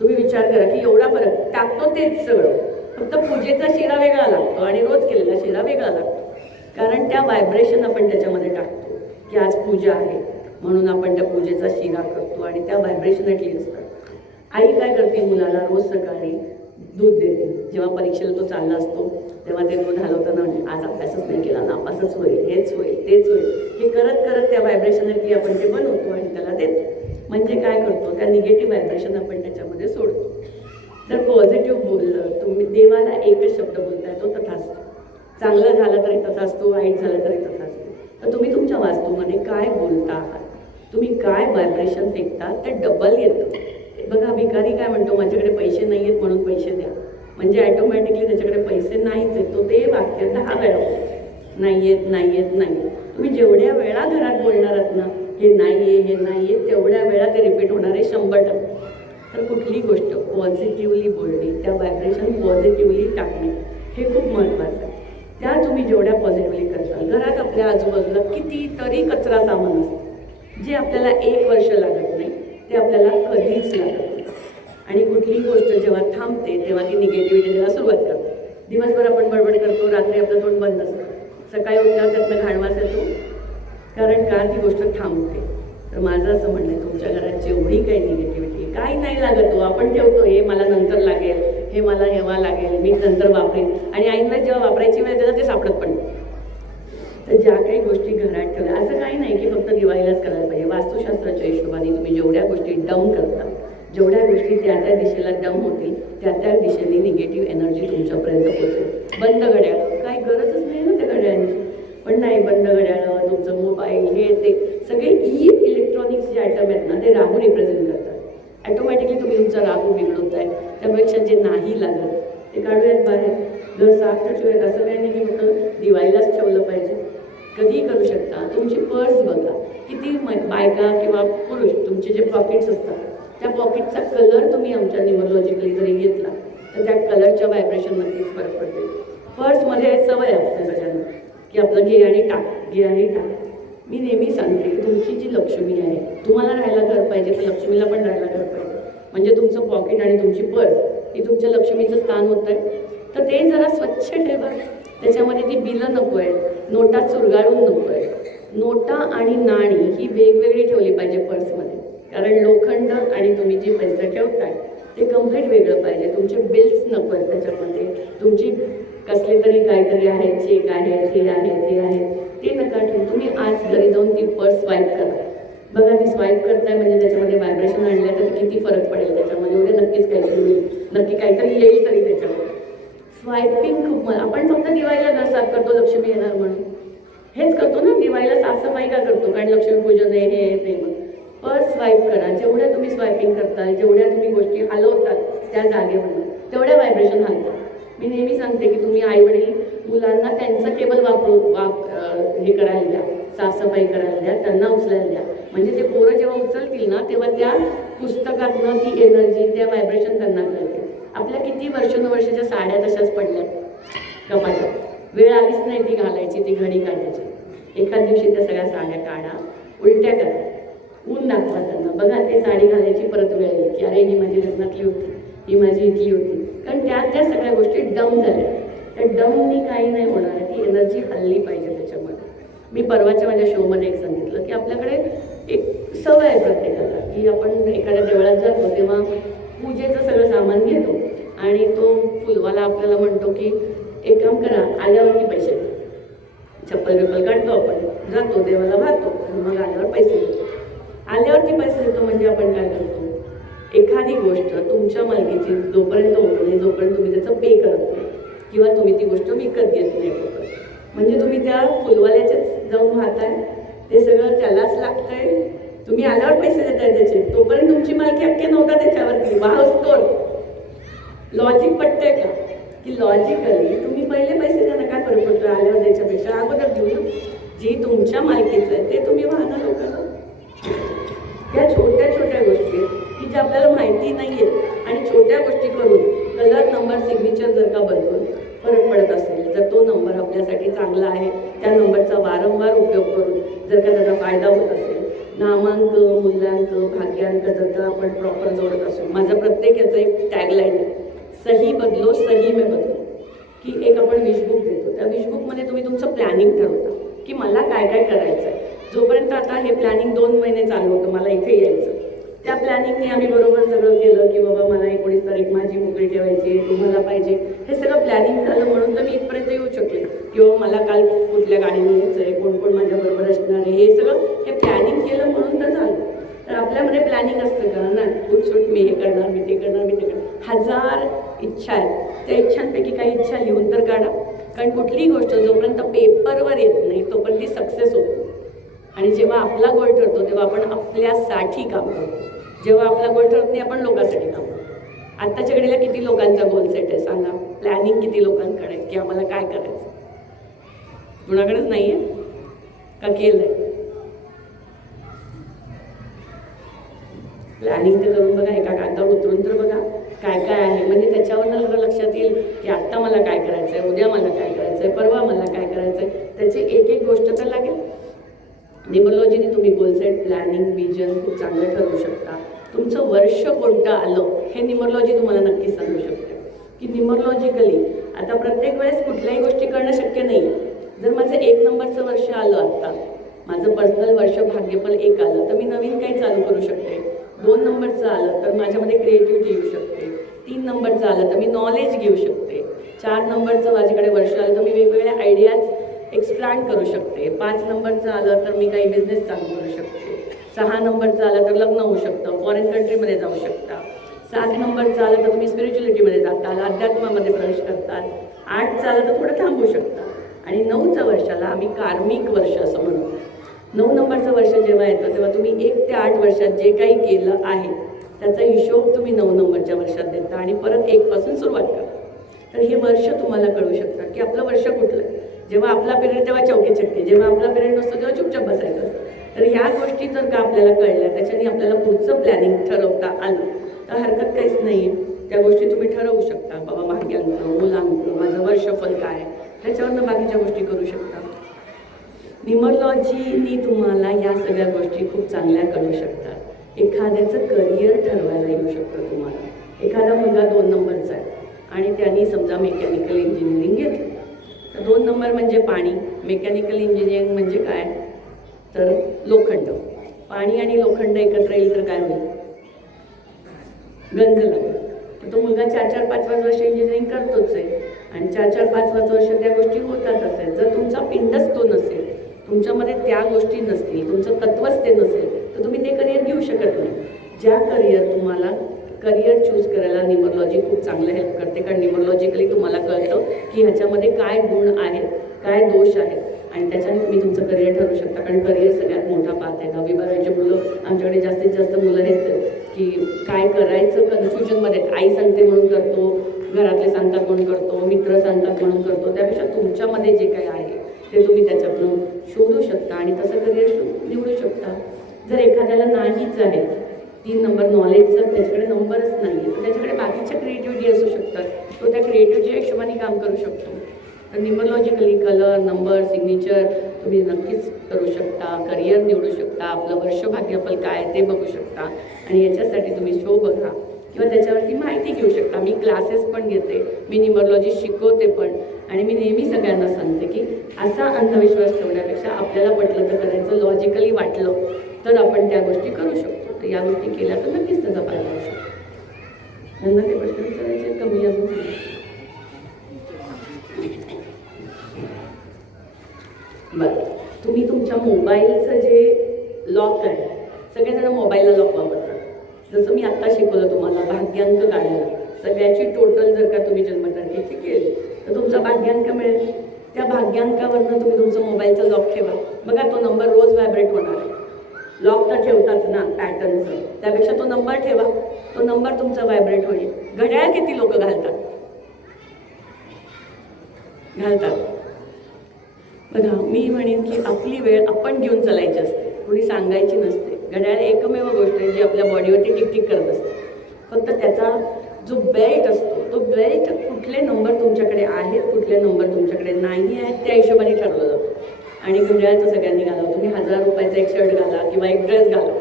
तुम्ही विचार करा की एवढा फरक. टाकतो तेच सगळं, फक्त पूजेचा शिरा वेगळा लागतो आणि रोज केलेला शिरा वेगळा लागतो. कारण त्या व्हायब्रेशन आपण त्याच्यामध्ये टाकतो की आज पूजा आहे म्हणून आपण त्या पूजेचा शिरा करतो आणि त्या व्हायब्रेशन ॲटली असतात. आई काय करते, मुलाला रोज सकाळी दूध देते. जेव्हा परीक्षेला तो चालला असतो तेव्हा ते दूध हलवताना म्हणजे आज अभ्यासच नाही केला, नापासच होईल, हेच होईल, तेच होईल, हे करत करत त्या व्हायब्रेशनली आपण ते बनवतो आणि त्याला देतो. म्हणजे काय करतो, त्या निगेटिव्ह व्हायब्रेशन आपण त्याच्यामध्ये सोडतो. जर पॉझिटिव्ह बोललं, तुम्ही देवाला एकच शब्द बोलताय, तो तथास्तु. चांगलं झालं तरी तथास्तु, वाईट झालं तरी तथास्तु. तर तुम्ही तुमच्या वास्तूमध्ये काय बोलता आहात, तुम्ही काय व्हायब्रेशन फेकता, ते डबल येतं. बघा, भिकारी काय म्हणतो, माझ्याकडे पैसे नाही आहेत म्हणून पैसे द्या. म्हणजे ॲटोमॅटिकली त्याच्याकडे पैसे नाहीच आहेत. तो ते वाक्य 10 वेळा नाही येत, नाही येत, नाही. तुम्ही जेवढ्या वेळा घरात बोलणार आहात ना, हे नाही आहे, हे नाही आहे, तेवढ्या वेळा ते रिपीट होणार आहे 100%. तर कुठली गोष्ट पॉझिटिव्हली बोलणे, त्या व्हायब्रेशन पॉझिटिव्हली टाकणे, हे खूप महत्त्वाचं आहे. त्या तुम्ही जेवढ्या पॉझिटिव्हली करता, घरात आपल्या आजूबाजूला कितीतरी कचरा सामान असतं जे आपल्याला 1 वर्ष लागत नाही, ते आपल्याला कधीच लागत नाही. आणि कुठलीही गोष्ट जेव्हा थांबते तेव्हा ती निगेटिव्हिटी द्यायला सुरुवात करते. दिवसभर आपण बडबड करतो, रात्री आपलं तोंड बंद असतं, सकाळी उठल्यावर त्यातनं घाणवास येतो. कारण का ती गोष्ट थांबते. तर माझं असं म्हणणं आहे, तुमच्या घरात जेवढी काही निगेटिव्हिटी, काही नाही लागत, आपण ठेवतो हे मला नंतर लागेल, हे मला हेव्हा लागेल, मी नंतर वापरेन, आणि ऐनवेळेस जेव्हा वापरायची वेळ त्याला ते सापडत पण. तर ज्या काही गोष्टी घरात ठेवल्या, असं काही नाही की फक्त दिवाळीलाच करायला पाहिजे. वास्तुशास्त्राच्या हिशोबाने तुम्ही जेवढ्या गोष्टी डम करता, जेवढ्या गोष्टी त्या त्या दिशेला डम होतील, त्या त्या दिशेने निगेटिव्ह एनर्जी तुमच्यापर्यंत पोहोचेल. बंद घड्याळ, काही गरजच नाही ना त्या घड्याळांची, पण नाही, बंद घड्याळ, तुमचं मोबाईल, हे ते सगळे इलेक्ट्रॉनिक्स जे आयटम आहेत ना, ते राहू रिप्रेझेंट करतात. ॲटोमॅटिकली तुम्ही तुमचा राहू बिघडवताय. त्यापेक्षा जे नाही लागत ते काढूयात बाहेर. घर साफ तर ठेवूयात. असं काही नाही की फक्त दिवाळीलाच ठेवलं पाहिजे, कधीही करू शकता. तुमची पर्स बघा, किती बायका किंवा पुरुष तुमचे जे पॉकेट्स असतात, त्या पॉकेटचा कलर तुम्ही आमच्या न्यूमरोलॉजिकली जरी घेतला तर त्या कलरच्या व्हायब्रेशन नक्कीच फरक पडते. पर्समध्ये सवय असते सगळ्यांना की आपलं घे आणि टाक, घे आणि टाक. मी नेहमी सांगते की तुमची जी लक्ष्मी आहे, तुम्हाला राहायला घर पाहिजे तर लक्ष्मीला पण राहायला घर पाहिजे. म्हणजे तुमचं पॉकेट आणि तुमची पर्स ही तुमच्या लक्ष्मीचं स्थान होत आहे. तर ते जरा स्वच्छ ठेवा. त्याच्यामध्ये ती बिलं नको आहेत, नोटा चुरगाळून नको आहे. नोटा आणि नाणी ही वेगवेगळी ठेवली पाहिजे पर्समध्ये. कारण लोखंड आणि तुम्ही जे पैसे ठेवताय ते कम्प्लीट वेगळं पाहिजे. तुमचे बिल्स नको आहेत त्याच्यामध्ये. तुमची कसले तरी काहीतरी आहेत, चेक आहेत, हे आहे, ते आहे, ते नका ठेवू. तुम्ही आज घरी जाऊन ती पर्स स्वाईप करा. बघा, ती स्वाईप करताय म्हणजे त्याच्यामध्ये व्हायब्रेशन आणलं तर किती फरक पडेल त्याच्यामध्ये. एवढे नक्कीच काहीतरी होईल, नक्की काहीतरी येईल तरी त्याच्यामध्ये. स्वाईपिंग खूप आपण फक्त दिवाळीला घर साफ करतो, लक्ष्मी येणार म्हणून हेच करतो ना. दिवाळीला साफसफाई का करतो, कारण लक्ष्मीपूजन आहे, हे ते. मग पर्स स्वाईप करा. जेवढ्या तुम्ही स्वाईपिंग करता, जेवढ्या तुम्ही गोष्टी हलवतात त्या जागेवर, तेवढ्या व्हायब्रेशन हलतात. मी नेहमी सांगते की तुम्ही आईवडील मुलांना त्यांचं टेबल हे करायला द्या, साफसफाई करायला द्या, त्यांना उचलायला द्या. म्हणजे ते पोरं जेव्हा उचलतील ना, तेव्हा त्या पुस्तकातनं ती एनर्जी, त्या व्हायब्रेशन त्यांना कळते. आपल्या किती वर्षानुवर्षाच्या साड्या तशाच पडल्यात कपाटात, वेळ आलीच नाही ती घालायची, ती घडी काढायची. एखाद दिवशी त्या सगळ्या साड्या काढा, उलट्या करा, ऊन दाखवा त्यांना. बघा ते साडी घालायची परत वेळ येईल की अरे ही माझी लग्नातली होती, ही माझी इथली होती. कारण त्या सगळ्या गोष्टी डम झाल्या. त्या डमनी काही नाही होणार, ती एनर्जी हल्ली पाहिजे त्याच्यामध्ये. मी परवाच्या माझ्या शोमध्ये एक सांगितलं की आपल्याकडे एक सवय आहे प्रत्येकाला की आपण एखाद्या देवळात जातो तेव्हा पूजेचं सगळं सामान घेतो आणि तो फुलवाला आपल्याला म्हणतो की एक काम करा, आल्यावरती पैसे द्या. चप्पल बिप्पल काढतो, आपण जातो देवाला वाहतो, मग आल्यावर पैसे देतो. आल्यावरती पैसे देतो म्हणजे आपण काय करतो, एखादी गोष्ट तुमच्या मालकीची जोपर्यंत होत नाही, जोपर्यंत तुम्ही त्याचं पे करत नाही किंवा तुम्ही ती गोष्ट विकत घेत नाही, म्हणजे तुम्ही त्या फुलवाल्याच्याच जाऊन वाहताय, ते सगळं त्यालाच लागतंय, तुम्ही आल्यावर पैसे देताय त्याचे, तोपर्यंत तुमची मालकी हक्क नव्हता त्याच्यावरती, वाहतोर. लॉजिक पटतंय का की लॉजिकली तुम्ही पहिले पैसे द्या ना, काय फरक पडतो आल्यावर द्यायच्यापेक्षा अगोदर देऊ ना. जी तुमच्या मालकीचं आहे ते तुम्ही वाहना लोकांना. या छोट्या छोट्या गोष्टी की ज्या आपल्याला माहिती नाही आहेत आणि छोट्या गोष्टी करून कलर, नंबर, सिग्नेचर जर का बदलून फरक पडत असेल, जर तो नंबर आपल्यासाठी चांगला आहे, त्या नंबरचा वारंवार उपयोग करून जर का त्याचा फायदा होत असेल, नामांक, मूल्यांक, भाग्यांक जर का आपण प्रॉपर जोडत असू. माझं प्रत्येक याचं एक टॅगलाईन आहे, सही बदलो सही में बदलो. की एक आपण विशबुक देतो, त्या विशबुकमध्ये तुम्ही तुमचं प्लॅनिंग ठरवता की मला काय काय करायचं आहे. जोपर्यंत आता हे प्लॅनिंग 2 महिने चालू होतं, मला इथे यायचं, त्या प्लॅनिंगने आम्ही बरोबर सगळं केलं की बाबा मला 19 तारीख माझी मोकळी ठेवायची, तुम्हाला पाहिजे, हे सगळं प्लॅनिंग झालं म्हणून तर मी इथपर्यंत येऊ शकले. किंवा मला काल कुठल्या गाडीने यायचं आहे, कोण कोण माझ्याबरोबर असणार आहे, हे सगळं हे प्लॅनिंग केलं म्हणून तर झालं. तर आपल्यामध्ये प्लॅनिंग असतं का ना, कुठसूट मी हे करणार, मी ते करणार, मी ते करणार. 1000 इच्छा आहेत, त्या इच्छांपैकी काही इच्छा लिहून तर काढा. कारण कुठलीही गोष्ट जोपर्यंत पेपरवर येत नाही तोपर्यंत ती सक्सेस होतो. आणि जेव्हा आपला गोल ठरतो तेव्हा आपण आपल्यासाठी काम करतो, जेव्हा आपला गोल ठरत नाही आपण लोकांसाठी काम करतो. आत्ताच्या घडीला किती लोकांचा गोल सेट आहे सांगा, प्लॅनिंग किती लोकांकडे की आम्हाला काय करायचं, कुणाकडेच नाही आहे का केलं आहे. प्लॅनिंग तर करून बघा, एका कागदावर उतरून तर बघा काय काय आहे, म्हणजे त्याच्यावरनं जरा लक्षात येईल की आत्ता मला काय करायचं आहे, उद्या मला काय करायचं आहे, परवा मला काय करायचं आहे, त्याची एक एक गोष्ट तर लागेल. न्यूमरोलॉजीने तुम्ही गोल सेट, प्लॅनिंग, विजन खूप चांगलं ठरवू शकता. तुमचं वर्ष कोणतं आलं हे न्यूमरोलॉजी तुम्हाला नक्कीच सांगू शकते की न्यूमरोलॉजिकली आता प्रत्येक वेळेस कुठल्याही गोष्टी करणं शक्य नाही. जर माझं 1 नंबरचं वर्ष आलं, आत्ता माझं पर्सनल वर्ष भाग्यफल 1 आलं तर मी नवीन काही चालू करू शकते. 2 नंबरचं आलं तर माझ्यामध्ये क्रिएटिव्हिटी येऊ शकते. 3 नंबरचं आलं तर मी नॉलेज घेऊ शकते. 4 नंबरचं माझ्याकडे वर्ष आलं तर मी वेगवेगळ्या आयडियाज एक्सप्लॅन करू शकते. 5 नंबरचं आलं तर मी काही बिझनेस चालू करू शकते. 6 नंबरचं आलं तर लग्न होऊ शकतं, फॉरेन कंट्रीमध्ये जाऊ शकता. 7 नंबरचं आलं तर तुम्ही स्पिरिच्युअलिटीमध्ये जाताल, अध्यात्मामध्ये प्रवेश करताल. 8चं आलं तर थोडं थांबू शकता. आणि 9च्या वर्षाला आम्ही कार्मिक वर्ष असं म्हणतो. 9 नंबरचं वर्ष जेव्हा येतं तेव्हा तुम्ही 1 ते 8 वर्षात जे काही केलं आहे त्याचा हिशोब तुम्ही 9 नंबरच्या वर्षात देता आणि परत 1 पासून सुरुवात करता. तर हे वर्ष तुम्हाला कळू शकतं की आपलं वर्ष कुठलं आहे. जेव्हा आपला पिरियड तेव्हा चौके चक्के, जेव्हा आपला पिरियड नसतो तेव्हा चुपचाप बसायचं. तर ह्या गोष्टी जर का आपल्याला कळल्या, त्याच्याने आपल्याला पुढचं प्लॅनिंग ठरवता आलं तर हरकत काहीच नाही आहे. त्या गोष्टी तुम्ही ठरवू शकता, बाबा भाग्यांक, मुलांक, माझं वर्षफल काय, त्याच्यावरनं बाकीच्या गोष्टी करू शकता. न्यूमरोलॉजीनी तुम्हाला या सगळ्या गोष्टी खूप चांगल्या कळू शकतात. एखाद्याचं करिअर ठरवायला येऊ शकतं तुम्हाला. एखादा मुलगा 2 नंबरचा आहे आणि त्यांनी समजा मेकॅनिकल इंजिनिअरिंग घेतलं तर 2 नंबर म्हणजे पाणी, मेकॅनिकल इंजिनिअरिंग म्हणजे काय तर लोखंड. पाणी आणि लोखंड एकत्र येईल तर काय होईल, गंज लागेल. तर तो मुलगा 4-4, 5-5 वर्ष इंजिनिअरिंग करतोच आहे आणि 4-4, 5-5 वर्ष त्या गोष्टी होतातच आहेत. जर तुमचा पिंडच तो नसेल, तुमच्यामध्ये त्या गोष्टी नसतील, तुमचं तत्वच ते नसेल तर तुम्ही ते करिअर घेऊ शकत नाही. ज्या तुम्हाला करिअर चूज करायला न्यूमरोलॉजी खूप चांगलं हेल्प करते. कारण न्यूमरोलॉजिकली तुम्हाला कळतं की ह्याच्यामध्ये काय गुण आहेत, काय दोष आहेत आणि त्याच्याने तुम्ही तुमचं करिअर ठरवू शकता. कारण करिअर सगळ्यात मोठा पाथ आहे. 10वी-12वीचे मुलं, आमच्याकडे जास्तीत जास्त मुलं हेच की काय करायचं कन्फ्युजनमध्ये. आई सांगते म्हणून करतो, घरातले सांगतात म्हणून करतो, मित्र सांगतात म्हणून करतो. त्यापेक्षा तुमच्यामध्ये जे काही आहे ते तुम्ही त्याच्यातून शोधू शकता आणि तसं करिअर निवडू शकता. जर एखाद्याला नाहीच आहे 3 नंबर नॉलेजचं, त्याच्याकडे नंबरच नाही आहे, तर त्याच्याकडे बाकीच्या क्रिएटिव्हिटी असू शकतात. तो त्या क्रिएटिव्हिटीच्या हिशोबाने काम करू शकतो. तर न्यूमरॉलॉजिकली कलर, नंबर, सिग्नेचर तुम्ही नक्कीच करू शकता, करिअर निवडू शकता, आपलं वर्षभाग्यफल काय आहे ते बघू शकता आणि याच्यासाठी तुम्ही शो बघा किंवा त्याच्यावरती माहिती घेऊ शकता. मी क्लासेस पण घेते, मी न्यूमरॉलॉजी शिकवते पण, आणि मी नेहमी सगळ्यांना सांगते की असा अंधविश्वास ठेवण्यापेक्षा आपल्याला पटलं तर करायचं, लॉजिकली वाटलं तर आपण त्या गोष्टी करू शकतो. तर या गोष्टी केल्या तर नक्कीच त्याचा फायदा होऊ शकतो. त्यांना ते प्रश्न विचारायचे कमी अजून बरं. तुम्ही तुमच्या मोबाईलचं जे लॉक आहे, सगळेजण मोबाईलला लॉक वापरतात. जसं मी आत्ता शिकवलं तुम्हाला भाग्यांक काढायला, सगळ्याची टोटल जर का तुम्ही जन्मतारखेची केली तर तुमचा भाग्यांक मिळेल. त्या भाग्यांकावरनं तुम्ही तुमचं मोबाईलचा लॉक ठेवा. बघा तो नंबर रोज व्हायब्रेट होणार आहे. लॉक तर ठेवताच ना पॅटर्नचं, त्यापेक्षा तो नंबर ठेवा, तो नंबर तुमचा व्हायब्रेट होईल. घड्याळ किती लोक घालतात? बघा, मी म्हणेन की आपली वेळ आपण घेऊन चालायची असते, कोणी सांगायची नसते. घड्याळ एकमेव गोष्ट आहे जी आपल्या बॉडीवरती टिकटिक करत असते. फक्त त्याचा जो बेल्ट असतो, तो बेल्ट कुठले नंबर तुमच्याकडे आहेत, कुठले नंबर तुमच्याकडे नाही आहेत त्या हिशोबाने ठरवलं जातं. आणि घड्याळ तर सगळ्यांनी घालावं. तुम्ही 1000 रुपयाचा एक शर्ट घाला किंवा एक ड्रेस घाला,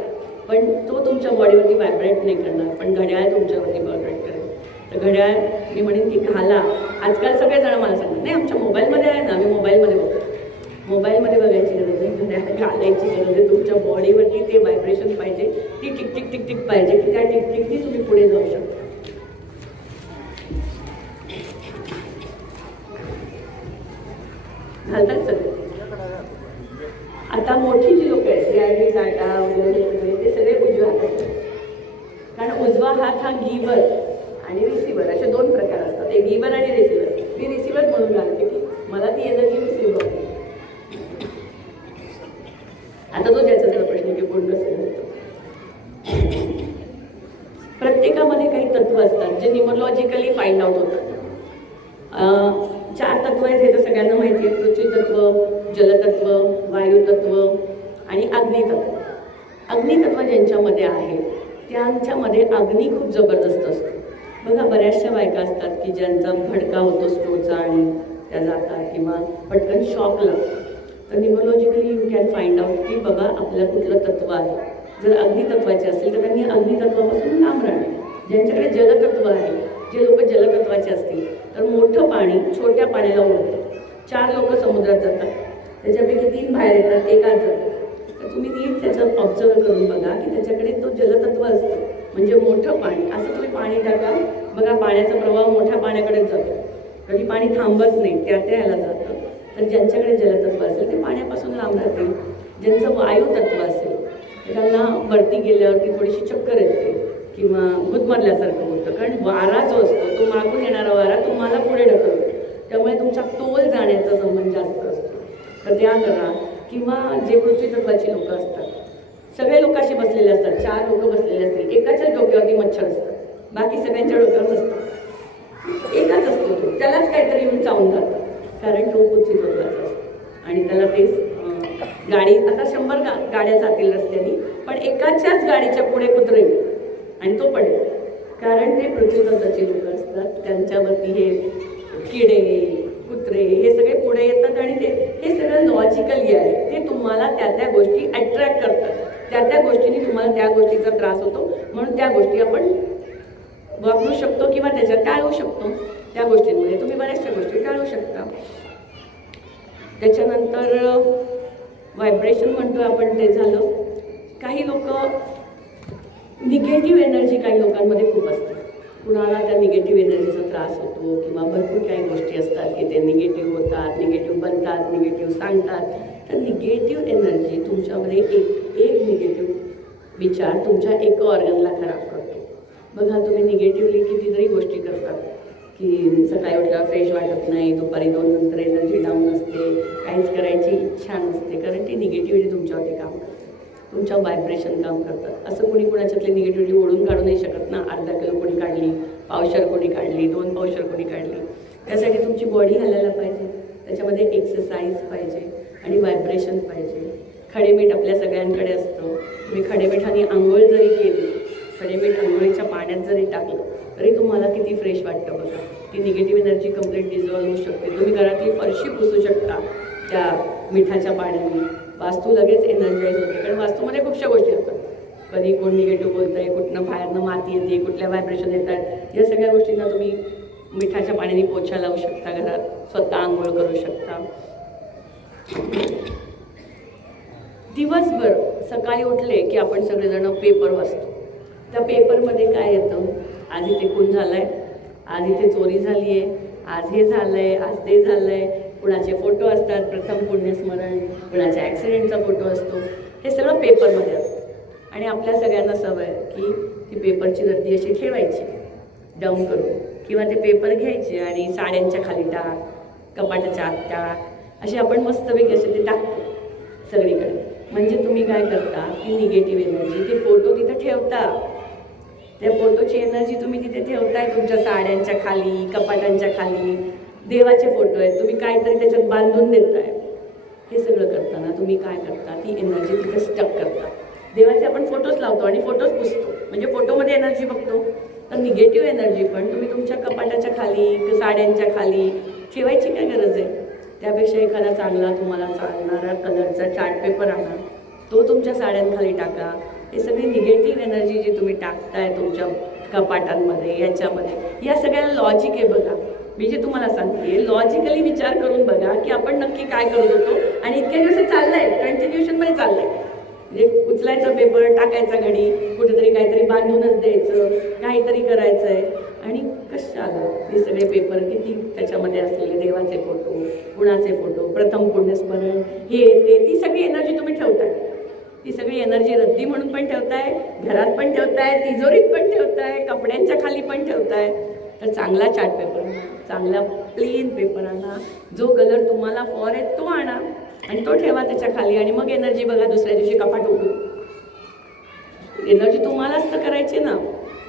पण तो तुमच्या बॉडीवरती व्हायब्रेट नाही करणार, पण घड्याळ तुमच्यावरती व्हायब्रेट करेल. तर घड्याळ मी म्हणेन की घाला. आजकाल सगळेजण मला सांगतात नाही आमच्या मोबाईलमध्ये आहे ना, आम्ही मोबाईलमध्ये बघतो. मोबाईलमध्ये बघायची गरज आहे, घड्याळ घालायची गरज आहे. तुमच्या बॉडीवरती ते व्हायब्रेशन पाहिजे, ती टिकटिक टिकटिक पाहिजे की त्या टिकटिकनी तुम्ही पुढे जाऊ शकता. घालतात सगळे. आता मोठी जी लोक आहेत, CID, टाटा वगैरे ते सगळे उजव्या हातात, कारण उजवा हात हा गिव्हर आणि रिसिव्हर असे दोन प्रकार असतात. एक गिव्हर आणि रिसिव्हर. मी रिसिव्हर म्हणून घालते की मला ती एनर्जी रिसिव्ह होते. आता तो ज्याचा त्याचा प्रश्न की कोण कसं घालतो. प्रत्येकामध्ये काही तत्व असतात जे न्यूमरॉलॉजिकली फाइंड आउट होतात. 4 तत्व आहेत हे तर सगळ्यांना माहिती आहे. पृथ्वी तत्व, जलतत्व, वायुतत्व आणि अग्नितत्व. अग्नितत्व ज्यांच्यामध्ये आहे त्यांच्यामध्ये अग्नी खूप जबरदस्त असतो. बघा, बऱ्याचशा बायका असतात की ज्यांचा भडका होतो स्टोचा आणि त्या जातात किंवा पटकन शॉक लागतो. तर न्यूमरॉलॉजिकली यू कॅन फाइंड आउट की बघा आपलं कुठलं तत्व आहे. जर अग्नितत्वाचे असेल तर त्यांनी अग्नितत्वापासून लांब राहणे. ज्यांच्याकडे जलतत्व आहे, जे लोक जलतत्वाचे असतील तर मोठं पाणी छोट्या पाण्याला ओढतं. 4 लोक समुद्रात जातात, त्याच्यापैकी 3 बाहेर येतात, एक आत जातात. तर तुम्ही नीट त्याचं ऑब्झर्व करून बघा की त्याच्याकडे तो जलतत्व असतं, म्हणजे मोठं पाणी. असं तुम्ही पाणी टाका, बघा पाण्याचा प्रवाह मोठ्या पाण्याकडेच जातो, कधी पाणी थांबत नाही, त्या ह्याला जातं. तर ज्यांच्याकडे जलतत्व असेल ते पाण्यापासून लांब राहतील. ज्यांचं वायुतत्व असेल त्यांना वरती गेल्यावरती थोडीशी चक्कर येते किंवा गुदमरल्यासारखं होतं, कारण वारा जो असतो तो मागून येणारा वारा तुम्हाला पुढे ढकलतो, त्यामुळे तुमचा तोल जाण्याचा संबंध जास्त असतो. तर त्या करा. किंवा जे पृथ्वी तत्वाची लोक असतात, सगळे लोक असे बसलेले असतात, 4 लोक बसलेले असतील, एकाच्याच डोक्यावरती मच्छर असतात, बाकी सगळ्यांच्या डोक्यावर नसतं, एकाच असतो तो, त्यालाच काहीतरी येऊन चावून जातं, कारण तो पृथ्वी तत्वाचा असतो. आणि त्याला तेच गाडी आता 100 गाड्या जातील रस्त्याने, पण एकाच्याच गाडीच्या पुढे कुत्रे आणि तो पडेल, कारण ते पृथ्वी तत्वाची लोक असतात. त्यांच्यावरती हे किडे, कुत्रे हे सगळे पुढे येतात आणि हे सगळं लॉजिकली आहे. ते तुम्हाला त्या गोष्टी अट्रॅक्ट करतात, त्या गोष्टींनी तुम्हाला त्या गोष्टीचा त्रास होतो, म्हणून त्या गोष्टी आपण वापरू शकतो किंवा त्याच्यात टाळू शकतो. त्या गोष्टींमध्ये तुम्ही बऱ्याचशा गोष्टी टाळू शकता. त्याच्यानंतर व्हायब्रेशन म्हणतो आपण, ते झालं. काही लोक निगेटिव्ह एनर्जी काही लोकांमध्ये खूप असते. कुणाला त्या निगेटिव्ह एनर्जीचा त्रास होतो किंवा भरपूर काही गोष्टी असतात की ते निगेटिव्ह होतात, निगेटिव्ह बनतात, निगेटिव्ह सांगतात. तर निगेटिव्ह एनर्जी तुमच्यामध्ये एक निगेटिव्ह विचार तुमच्या एका ऑर्गनला खराब करतो. बघा, तुम्ही निगेटिव्हली कितीतरी गोष्टी करतात की सकाळी उठल्यावर फ्रेश वाटत नाही, दुपारी 2 नंतर एनर्जी डाऊन असते, काहीच करायची इच्छा नसते, कारण ती निगेटिव्हिटी तुमच्यावरती काम करते, तुमच्या व्हायब्रेशन काम करतात. असं कोणी कोणाच्यातली निगेटिव्हिटी ओढून काढू नाही शकत ना. अर्धा किलो कोणी काढली, पावशर कोणी काढली, 2 पावशर कोणी काढली. त्यासाठी तुमची बॉडी हलायला पाहिजे, त्याच्यामध्ये एक्सरसाइज पाहिजे आणि व्हायब्रेशन पाहिजे. खडेमीठ आपल्या सगळ्यांकडे असतं. तुम्ही खडेमिठाने आंघोळ जरी केली, खडेमीठ आंघोळीच्या पाण्यात जरी टाकलं तरी तुम्हाला किती फ्रेश वाटतं बघा. ती निगेटिव्ह एनर्जी कंप्लीट डिझॉल्व्ह होऊ शकते. तुम्ही घरातली फरशी पुसू शकता त्या मिठाच्या पाण्याने. वास्तू लगेच एनर्जाईज होते, कारण वास्तूमध्ये खूपशा गोष्टी असतात. कधी कोण निगेटिव्ह बोलत आहे, कुठनं बाहेरनं माती येते, कुठल्या व्हायब्रेशन येतात, या सगळ्या गोष्टींना तुम्ही मिठाच्या पाण्याने पोछा लावू शकता. घरात स्वतः आंघोळ करू शकता. दिवसभर सकाळी उठले की आपण सगळेजण पेपर वाचतो. त्या पेपरमध्ये काय येतं, आज इथे खून झाला आहे, आज इथे चोरी झाली आहे, आज हे झालं आहे, आज ते झालं आहे. कुणाचे फोटो असतात, प्रथम पुण्यस्मरण, कुणाच्या ॲक्सिडेंटचा फोटो असतो. हे सगळं पेपरमध्ये असतं. आणि आपल्या सगळ्यांना सवय की ती पेपरची रद्दी अशी ठेवायची डम करून, किंवा ते पेपर घ्यायचे आणि साड्यांच्या खाली टाक, कपाटाच्या आत टाक, असे आपण मस्तपैकी असे ते टाकतो सगळीकडे. म्हणजे तुम्ही काय करता, ती निगेटिव्ह एनर्जी, ते फोटो तिथे ठेवता, त्या फोटोची एनर्जी तुम्ही तिथे ठेवताय तुमच्या साड्यांच्या खाली, कपाटांच्या खाली. देवाचे फोटो आहेत, तुम्ही काहीतरी त्याच्यात बांधून देताय. हे सगळं करताना तुम्ही काय करता, ती एनर्जी तिथे स्टक करता. देवाचे आपण फोटोज लावतो आणि फोटोज पुसतो, म्हणजे फोटोमध्ये एनर्जी बघतो. तर निगेटिव्ह एनर्जी पण तुम्ही तुमच्या कपाटाच्या खाली, साड्यांच्या खाली ठेवायची काय गरज आहे. त्यापेक्षा एखादा चांगला तुम्हाला चालणारा कलरचा चार्ट पेपर आणा, तो तुमच्या साड्यांखाली टाका. हे सगळी निगेटिव्ह एनर्जी जी तुम्ही टाकताय तुमच्या कपाटांमध्ये, याच्यामध्ये, या सगळ्याला लॉजिक आहे बघा. मी जे तुम्हाला सांगते, लॉजिकली विचार करून बघा की आपण नक्की काय करत होतो. आणि इतक्या दिवस चाललंय, कंटिन्युएशनमध्ये चाललंय. म्हणजे उचलायचा पेपर, टाकायचा घडी, कुठेतरी काहीतरी बांधूनच द्यायचं, काहीतरी करायचं आहे. आणि कशाला हे सगळे पेपर, किती त्याच्यामध्ये असलेले देवाचे फोटो, गुणाचे फोटो, प्रथम पुण्यस्मरण, हे ते, ती सगळी एनर्जी तुम्ही ठेवताय. ती सगळी एनर्जी रद्दी म्हणून पण ठेवताय, घरात पण ठेवताय, तिजोरीत पण ठेवताय, कपड्यांच्या खाली पण ठेवताय. तर चांगला चार्ट पेपर आणा, चांगला प्लेन पेपर आणा, जो कलर तुम्हाला फॉर आहे तो आणा आणि तो ठेवा त्याच्या खाली. आणि मग एनर्जी बघा, दुसऱ्या दिवशी कपाट उघडू. एनर्जी तुम्हालाच तर करायची ना,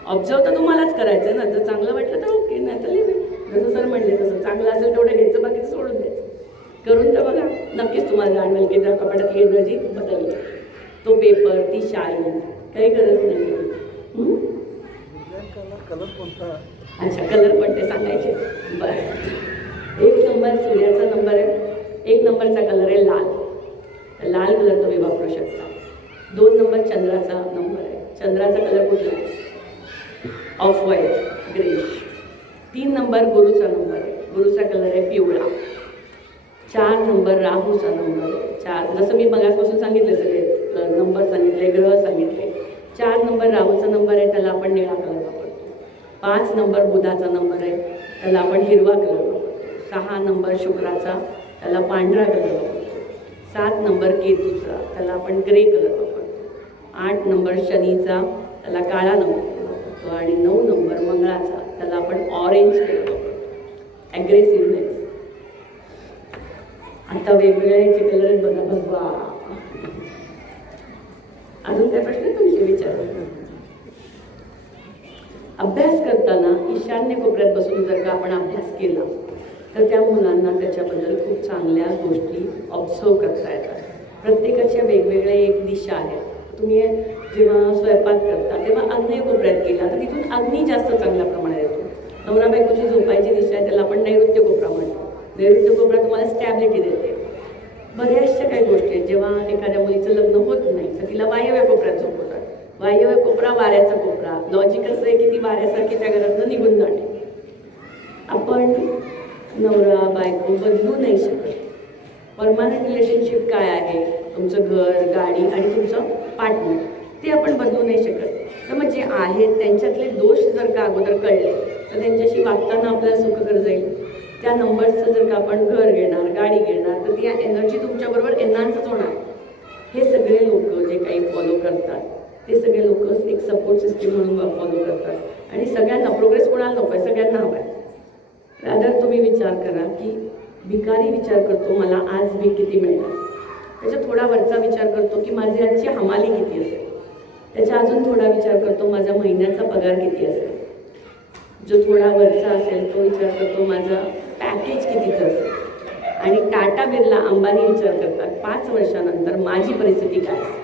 ऑब्झर्व तर तुम्हालाच करायचं ना. जर चांगलं वाटलं तर ओके, नाही तर लिव्ह इट. जसं सर म्हणले तसं चांगलं असेल तेवढं घ्यायचं, बाकीचं सोडून द्यायचं. करून तर बघा, नक्कीच तुम्हाला जाणवेल की त्या कपाटातली एनर्जी बदलली. तो पेपर, ती शाई, काही गरज नाही. कलर कोणता? अच्छा, कलर पण ते सांगायचे. बरं, 1 नंबर सूर्याचा नंबर आहे. 1 नंबरचा कलर आहे लाल. तर लाल कलर तुम्ही वापरू शकता. 2 नंबर चंद्राचा नंबर आहे. चंद्राचा कलर कुठला आहे? Off white, greyish. 3 नंबर गुरुचा नंबर आहे. गुरुचा कलर आहे पिवळा. 4 नंबर राहूचा नंबर आहे. 4, जसं मी मगासपासून सांगितले, सगळे नंबर सांगितले, ग्रह सांगितले. 4 नंबर राहूचा नंबर आहे, त्याला आपण निळा कलर वापरतो. 5 नंबर बुधाचा नंबर आहे, त्याला आपण हिरवा कलर वापरतो. 6 नंबर शुक्राचा, त्याला पांढरा कलर वापरतो. 7 नंबर केतूचा, त्याला आपण ग्रे कलर वापरतो. 8 नंबर शनीचा, त्याला काळा नंबर वापरतो. आणि 9 नंबर मंगळाचा, त्याला आपण ऑरेंज कलर वापरतो. ॲग्रेसिव्हनेस. आता वेगवेगळ्या ह्याचे कलर आहेत बघा. भगवा, अजून काय प्रश्न तुमचे विचार? अभ्यास करताना ईशान्य कोपऱ्यात बसून जर का आपण अभ्यास केला तर त्या मुलांना त्याच्याबद्दल खूप चांगल्या गोष्टी ऑब्झर्व करता येतात. प्रत्येकाच्या वेगवेगळ्या एक दिशा आहेत. तुम्ही जेव्हा स्वयंपाक करता तेव्हा आग्नेय कोपऱ्यात गेला तर तिथून अग्नी जास्त चांगल्या प्रमाणात येतो. नवरा बायकोची झोपायची दिशा आहे, त्याला आपण नैऋत्य कोपरा म्हणतो. नैऋत्य कोपरा तुम्हाला स्टॅबिलिटी देते. बऱ्याचशा काही गोष्टी आहेत, जेव्हा एखाद्या मुलीचं लग्न होत नाही तर तिला वायव्य कोपऱ्यात झोपवतात. वायव्य कोपरा वाऱ्याचा कोपरा. लॉजिक असं आहे की ती वाऱ्यासारखी त्या घरातनं निघून जाणे. आपण नवरा बायको बदलू नाही शकत. परमनंट रिलेशनशिप काय आहे, तुमचं घर, गाडी आणि तुमचं पार्टनर, ते आपण बदलू नाही शकत. तर मग जे आहेत त्यांच्यातले दोष जर का अगोदर कळले तर त्यांच्याशी वागताना आपल्याला सुखकर जाईल. त्या नंबर्सचं जर का आपण घर घेणार, गाडी घेणार, तर ती एनर्जी तुमच्याबरोबर एन्हान्सच होणार. हे सगळे लोक जे काही फॉलो करतात ते सगळे लोक एक सपोर्ट सिस्टीम म्हणून फॉलो करतात. आणि सगळ्यांना प्रोग्रेस कोणाला नको आहे, सगळ्यांना हवा आहे. रादर तुम्ही विचार करा की भिकारी विचार करतो मला आज भीक किती मिळणार, त्याच्या थोडा वरचा विचार करतो की माझी आजची हमाली किती असेल, त्याच्या अजून थोडा विचार करतो माझा महिन्याचा पगार किती असेल, जो थोडा वरचा असेल तो विचार करतो माझा पॅकेज कितीचं असेल. आणि टाटा बिर्ला अंबानी विचार करतात 5 वर्षानंतर माझी परिस्थिती काय असेल.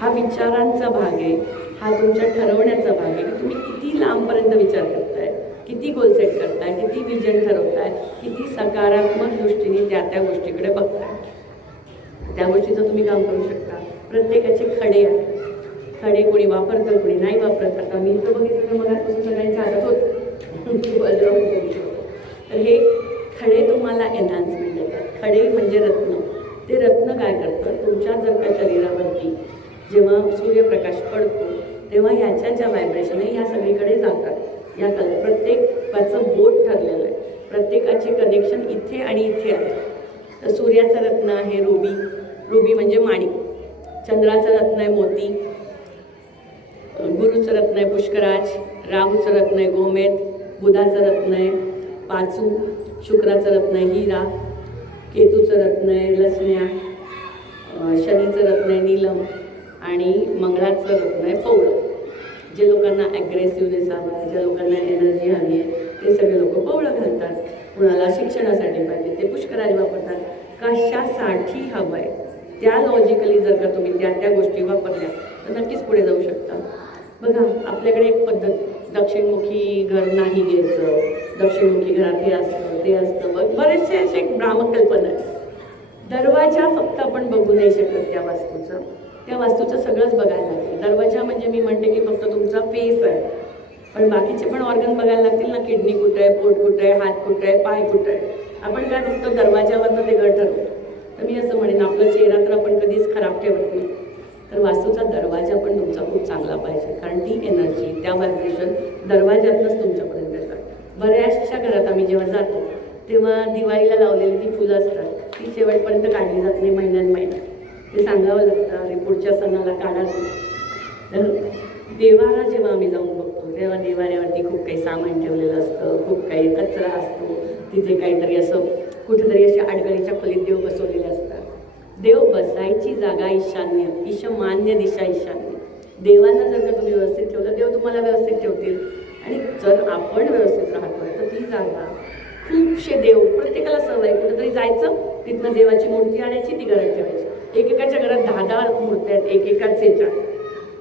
हा विचारांचा भाग आहे, हा तुमच्या ठरवण्याचा भाग आहे की तुम्ही किती लांबपर्यंत विचार करताय, किती गोल सेट करताय, किती विजन ठरवताय, किती सकारात्मक दृष्टीने त्या गोष्टीकडे बघताय, त्या गोष्टीचं तुम्ही काम करू शकता. प्रत्येकाचे खडे आहेत. खडे कोणी वापरतं, कोणी नाही वापरत. आता मी तर बघितलं तर मगापासून सगळ्यांच्या हातात होतं. तर हे खडे तुम्हाला एनहान्समेंट देतात. खडे म्हणजे रत्न. ते रत्न काय करतं, तुमच्या जर का शरीरावरती जेव्हा सूर्यप्रकाश पडतो तेव्हा ह्याच्या ज्या व्हायब्रेशन आहे ह्या सगळीकडे जातात. या प्रत्येकाचं बोट ठरलेलं आहे. प्रत्येकाचे कनेक्शन इथे आणि इथे आहे. तर सूर्याचं रत्न आहे रुबी. रुबी म्हणजे माणिक. चंद्राचं रत्न आहे मोती. गुरुचं रत्न आहे पुष्कराज. राहूचं रत्न आहे गोमेद. बुधाचं रत्न आहे पाचू. शुक्राचं रत्न आहे हिरा. केतूचं रत्न आहे लसण्या. शनीचं रत्न आहे नीलम. आणि मंगळाचं रत्न आहे पवळं. जे लोकांना ॲग्रेसिव्हनेस हवा आहे, ज्या लोकांना एनर्जी हवी आहे, ते सगळे लोक पवळं घालतात. कुणाला शिक्षणासाठी पाहिजे ते पुष्कराज वापरतात. कशासाठी हवं आहे त्या लॉजिकली जर का तुम्ही त्या गोष्टी वापरल्या तर नक्कीच पुढे जाऊ शकता. बघा, आपल्याकडे एक पद्धत, दक्षिणमुखी घर नाही घ्यायचं, दक्षिणमुखी घरात हे असतं ते असतं. बरेचसे असे भ्रामक कल्पना आहेत. दरवाजा फक्त आपण बघू नाही शकत त्या वास्तूचं सगळंच बघायला लागेल. दरवाजा म्हणजे मी म्हणते की फक्त तुमचा फेस आहे, पण बाकीचे पण ऑर्गन बघायला लागतील ना. किडनी कुठं आहे, पोट कुठं आहे, हात कुठं आहे, पाय कुठं आहे. आपण काय फक्त दरवाजावरनं ते घर ठरवतो. तर मी असं म्हणेन, आपला चेहरा तर आपण कधीच खराब ठेवत नाही. तर वास्तूचा दरवाजा पण तुमचा खूप चांगला पाहिजे, कारण ती एनर्जी, त्या व्हायब्रेशन दरवाज्यातनंच तुमच्यापर्यंत येतात. बऱ्याचशा घरात आम्ही जेव्हा जातो तेव्हा दिवाळीला लावलेली ती फुलं असतात, ती शेवटपर्यंत काढली जात नाही. महिन्यात ते सांगावं लागतं, अरे पुढच्या सणाला काढा. तर देवारा जेव्हा आम्ही जाऊन बघतो तेव्हा देवाऱ्यावरती खूप काही सामान ठेवलेलं असतं, खूप काही कचरा असतो. तिथे काहीतरी असं कुठेतरी अशा अडगळीच्या खोलीत देव बसवलेले असतात. देव बसायची जागा ईशान्य, ईशमान्य दिशा ईशान्य. देवांना जर का तुम्ही व्यवस्थित ठेवलं, देव तुम्हाला व्यवस्थित ठेवतील. आणि जर आपण व्यवस्थित राहतोय तर ती जागा, खूपशे देव, प्रत्येकाला सवय कुठेतरी जायचं, तिथनं देवाची मूर्ती आणायची, ती घरात ठेवायची. एकेकाच्या घरात 10 मूर्त्या आहेत, एकेकाच याच्या.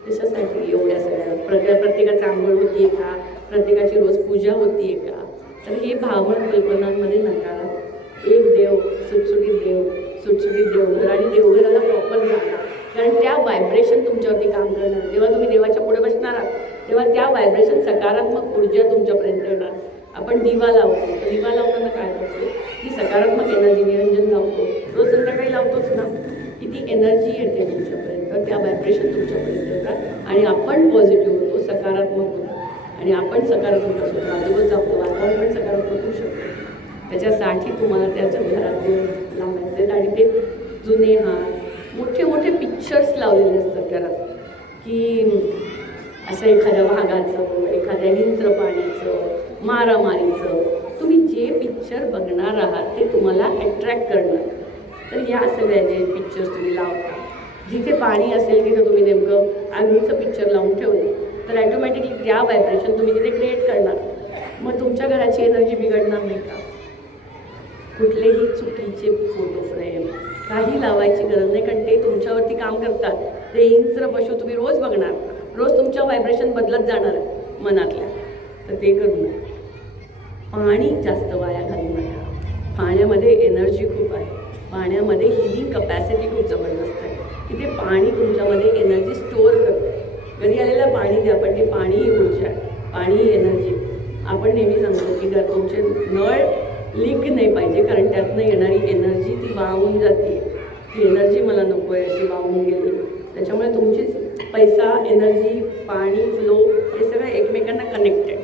त्याच्यासाठी एवढ्या सगळ्या प्रत्येकाचं आंघोळ होतीये का, प्रत्येकाची रोज पूजा होतीये का. तर हे भावक कल्पनांमध्ये नका. एक देव, सुटसुटीत देवघर, आणि देवघराला प्रॉपर जागा, कारण त्या व्हायब्रेशन तुमच्यावरती काम करणार. जेव्हा तुम्ही देवाच्या पुढे बसणार आहात तेव्हा त्या व्हायब्रेशन, सकारात्मक ऊर्जा तुमच्यापर्यंत येणार. आपण दिवा लावतो, दिवा लावताना काय करतो की सकारात्मक एनर्जी, निरंजन लावतो, रोज संध्याकाळी लावतोच ना, की ती एनर्जी येते तुमच्यापर्यंत, त्या व्हायब्रेशन तुमच्यापर्यंत येतात आणि आपण पॉझिटिव्ह होतो, सकारात्मक होतो. आणि आपण सकारात्मक असतो तर आजूबाजूचं आपलं वातावरण पण सकारात्मक होऊ शकतो. त्याच्यासाठी तुम्हाला त्याच्या घरात लावायचे आहेत. आणि ते जुने मोठे मोठे पिक्चर्स लावलेले असतात घरात, की असं एखाद्या वाघाचं, एखाद्या हिंस्र पाण्याचं, मारामारीचं. तुम्ही जे पिक्चर बघणार आहात ते तुम्हाला अट्रॅक्ट करणार. तर या सगळ्या जे पिक्चर्स तुम्ही लावता, जिथे पाणी असेल तिथे तुम्ही नेमकं आगीचं पिक्चर लावून ठेवलं तर ॲटोमॅटिकली त्या व्हायब्रेशन तुम्ही तिथे क्रिएट करणार. मग तुमच्या घराची एनर्जी बिघडणार नाही का. कुठलेही चुकीचे फोटो फ्रेम काही लावायची गरज नाही, कारण ते तुमच्यावरती काम करतात. ते हिंस्र पशु तुम्ही रोज बघणार, रोज तुमच्या व्हायब्रेशन बदलत जाणार आहे मनातल्या. तर ते करू नका. पाणी जास्त वाया घालू नका. पाण्यामध्ये एनर्जी खूप आहे, पाण्यामध्ये हिलिंग कपॅसिटी खूप जबरदस्त आहे. की ते पाणी तुमच्यामध्ये एनर्जी स्टोअर करतं. घरी आलेलं पाणी द्या, पण ते पाणी ही ऊर्जा, पाणी ही एनर्जी. आपण नेहमी सांगतो की जर तुमचे नळ लीक नाही पाहिजे, कारण त्यातनं येणारी एनर्जी ती वाहून जाते. ती एनर्जी मला नको आहे अशी वाहून गेली. त्याच्यामुळे तुमचीच पैसा, एनर्जी, पाणी, फ्लो हे सगळं एकमेकांना कनेक्टेड.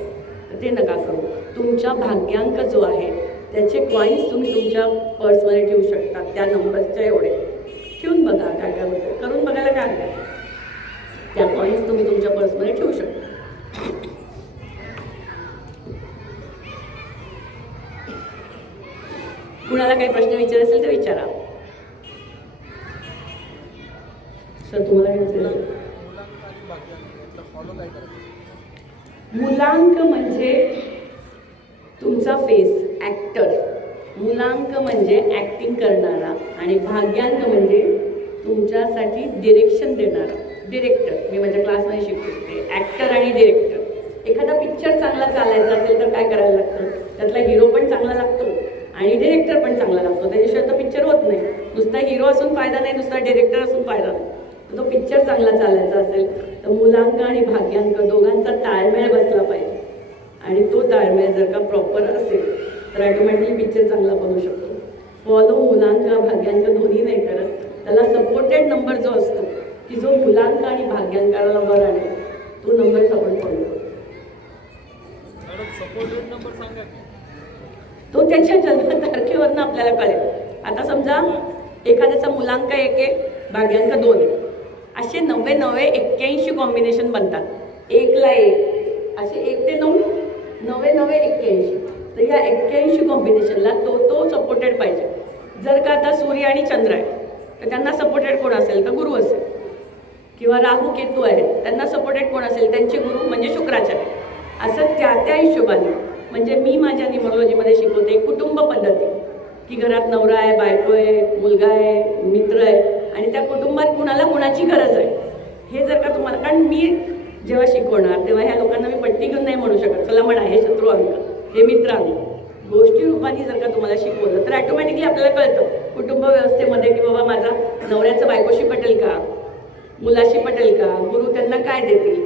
तर ते नका करू. तुमच्या भाग्यांक जो आहे त्याचे कॉईन्स तुम्ही तुमच्या पर्समध्ये ठेवू शकता, त्या नंबरच्या एवढे ठेवून बघा काय काय होतं. करून बघायला काय हरकत. त्या कॉईन्स तुम्ही तुमच्या पर्समध्ये ठेवू शकता. कुणाला काही प्रश्न विचार असेल तर विचारा. सर तुम्हाला काय असेल? मुलांक म्हणजे तुमचा फेस, ॲक्टर. मुलांक म्हणजे ॲक्टिंग करणारा, आणि भाग्यांक म्हणजे तुमच्यासाठी डिरेक्शन देणारा, डिरेक्टर. मी माझ्या क्लासमध्ये शिकवते ॲक्टर आणि डिरेक्टर. एखादा पिक्चर चांगला चालायचा असेल तर काय करायला लागतं, त्यातला हिरो पण चांगला लागतो आणि डिरेक्टर पण चांगला लागतो, त्याच्याशिवाय तो पिक्चर होत नाही. नुसता हिरो असून फायदा नाही, नुसता डिरेक्टर असून फायदा नाही. तर तो पिक्चर चांगला चालायचा असेल तर मूलांक आणि भाग्यांक दोघांचा ताळमेळ बसला पाहिजे. आणि तो ताळमेळ जर का प्रॉपर असेल तर ऑटोमॅटिकली पिक्चर चांगला बनू शकतो. फॉलो मूलांक भाग्यांक दोन्ही नाही करत, त्याला सपोर्टेड नंबर जो असतो की जो मूलांक आणि भाग्यांकाला वर आणेल तो नंबर आपण फॉलो करतो. तो त्याच्या जन्मतारखेवरनं आपल्याला कळेल. आता समजा एखाद्याचा मूलांक 1 आहे, भाग्यांक 2 आहे, असे 99-81 कॉम्बिनेशन बनतात. 1 ला 1 असे 1 ते 9 99-81. तर या 81 कॉम्बिनेशनला तो सपोर्टेड पाहिजे. जर का आता सूर्य आणि चंद्र आहे तर त्यांना सपोर्टेड कोण असेल तर गुरु असेल, किंवा राहू केतू आहे त्यांना सपोर्टेड कोण असेल त्यांचे गुरु म्हणजे शुक्राचार्य. असं त्या हिशोबाने म्हणजे मी माझ्या न्यूमरोलॉजीमध्ये शिकवते कुटुंब पद्धती, की घरात नवरा आहे, बायको आहे, मुलगा आहे, मित्र आहे आणि त्या कुटुंबात कुणाला कुणाची गरज आहे हे जर का तुम्हाला, कारण मी जेव्हा शिकवणार तेव्हा ह्या लोकांना मी पट्टी घेऊन नाही म्हणू शकत चला म्हणा हे शत्रू अंक, हे मित्र अंक. गोष्टी रूपाने जर का तुम्हाला शिकवलं तर ऑटोमॅटिकली आपल्याला कळतं कुटुंब व्यवस्थेमध्ये की बाबा माझा नवऱ्याचं बायकोशी पटेल का, मुलाशी पटेल का, गुरु त्यांना काय देतील.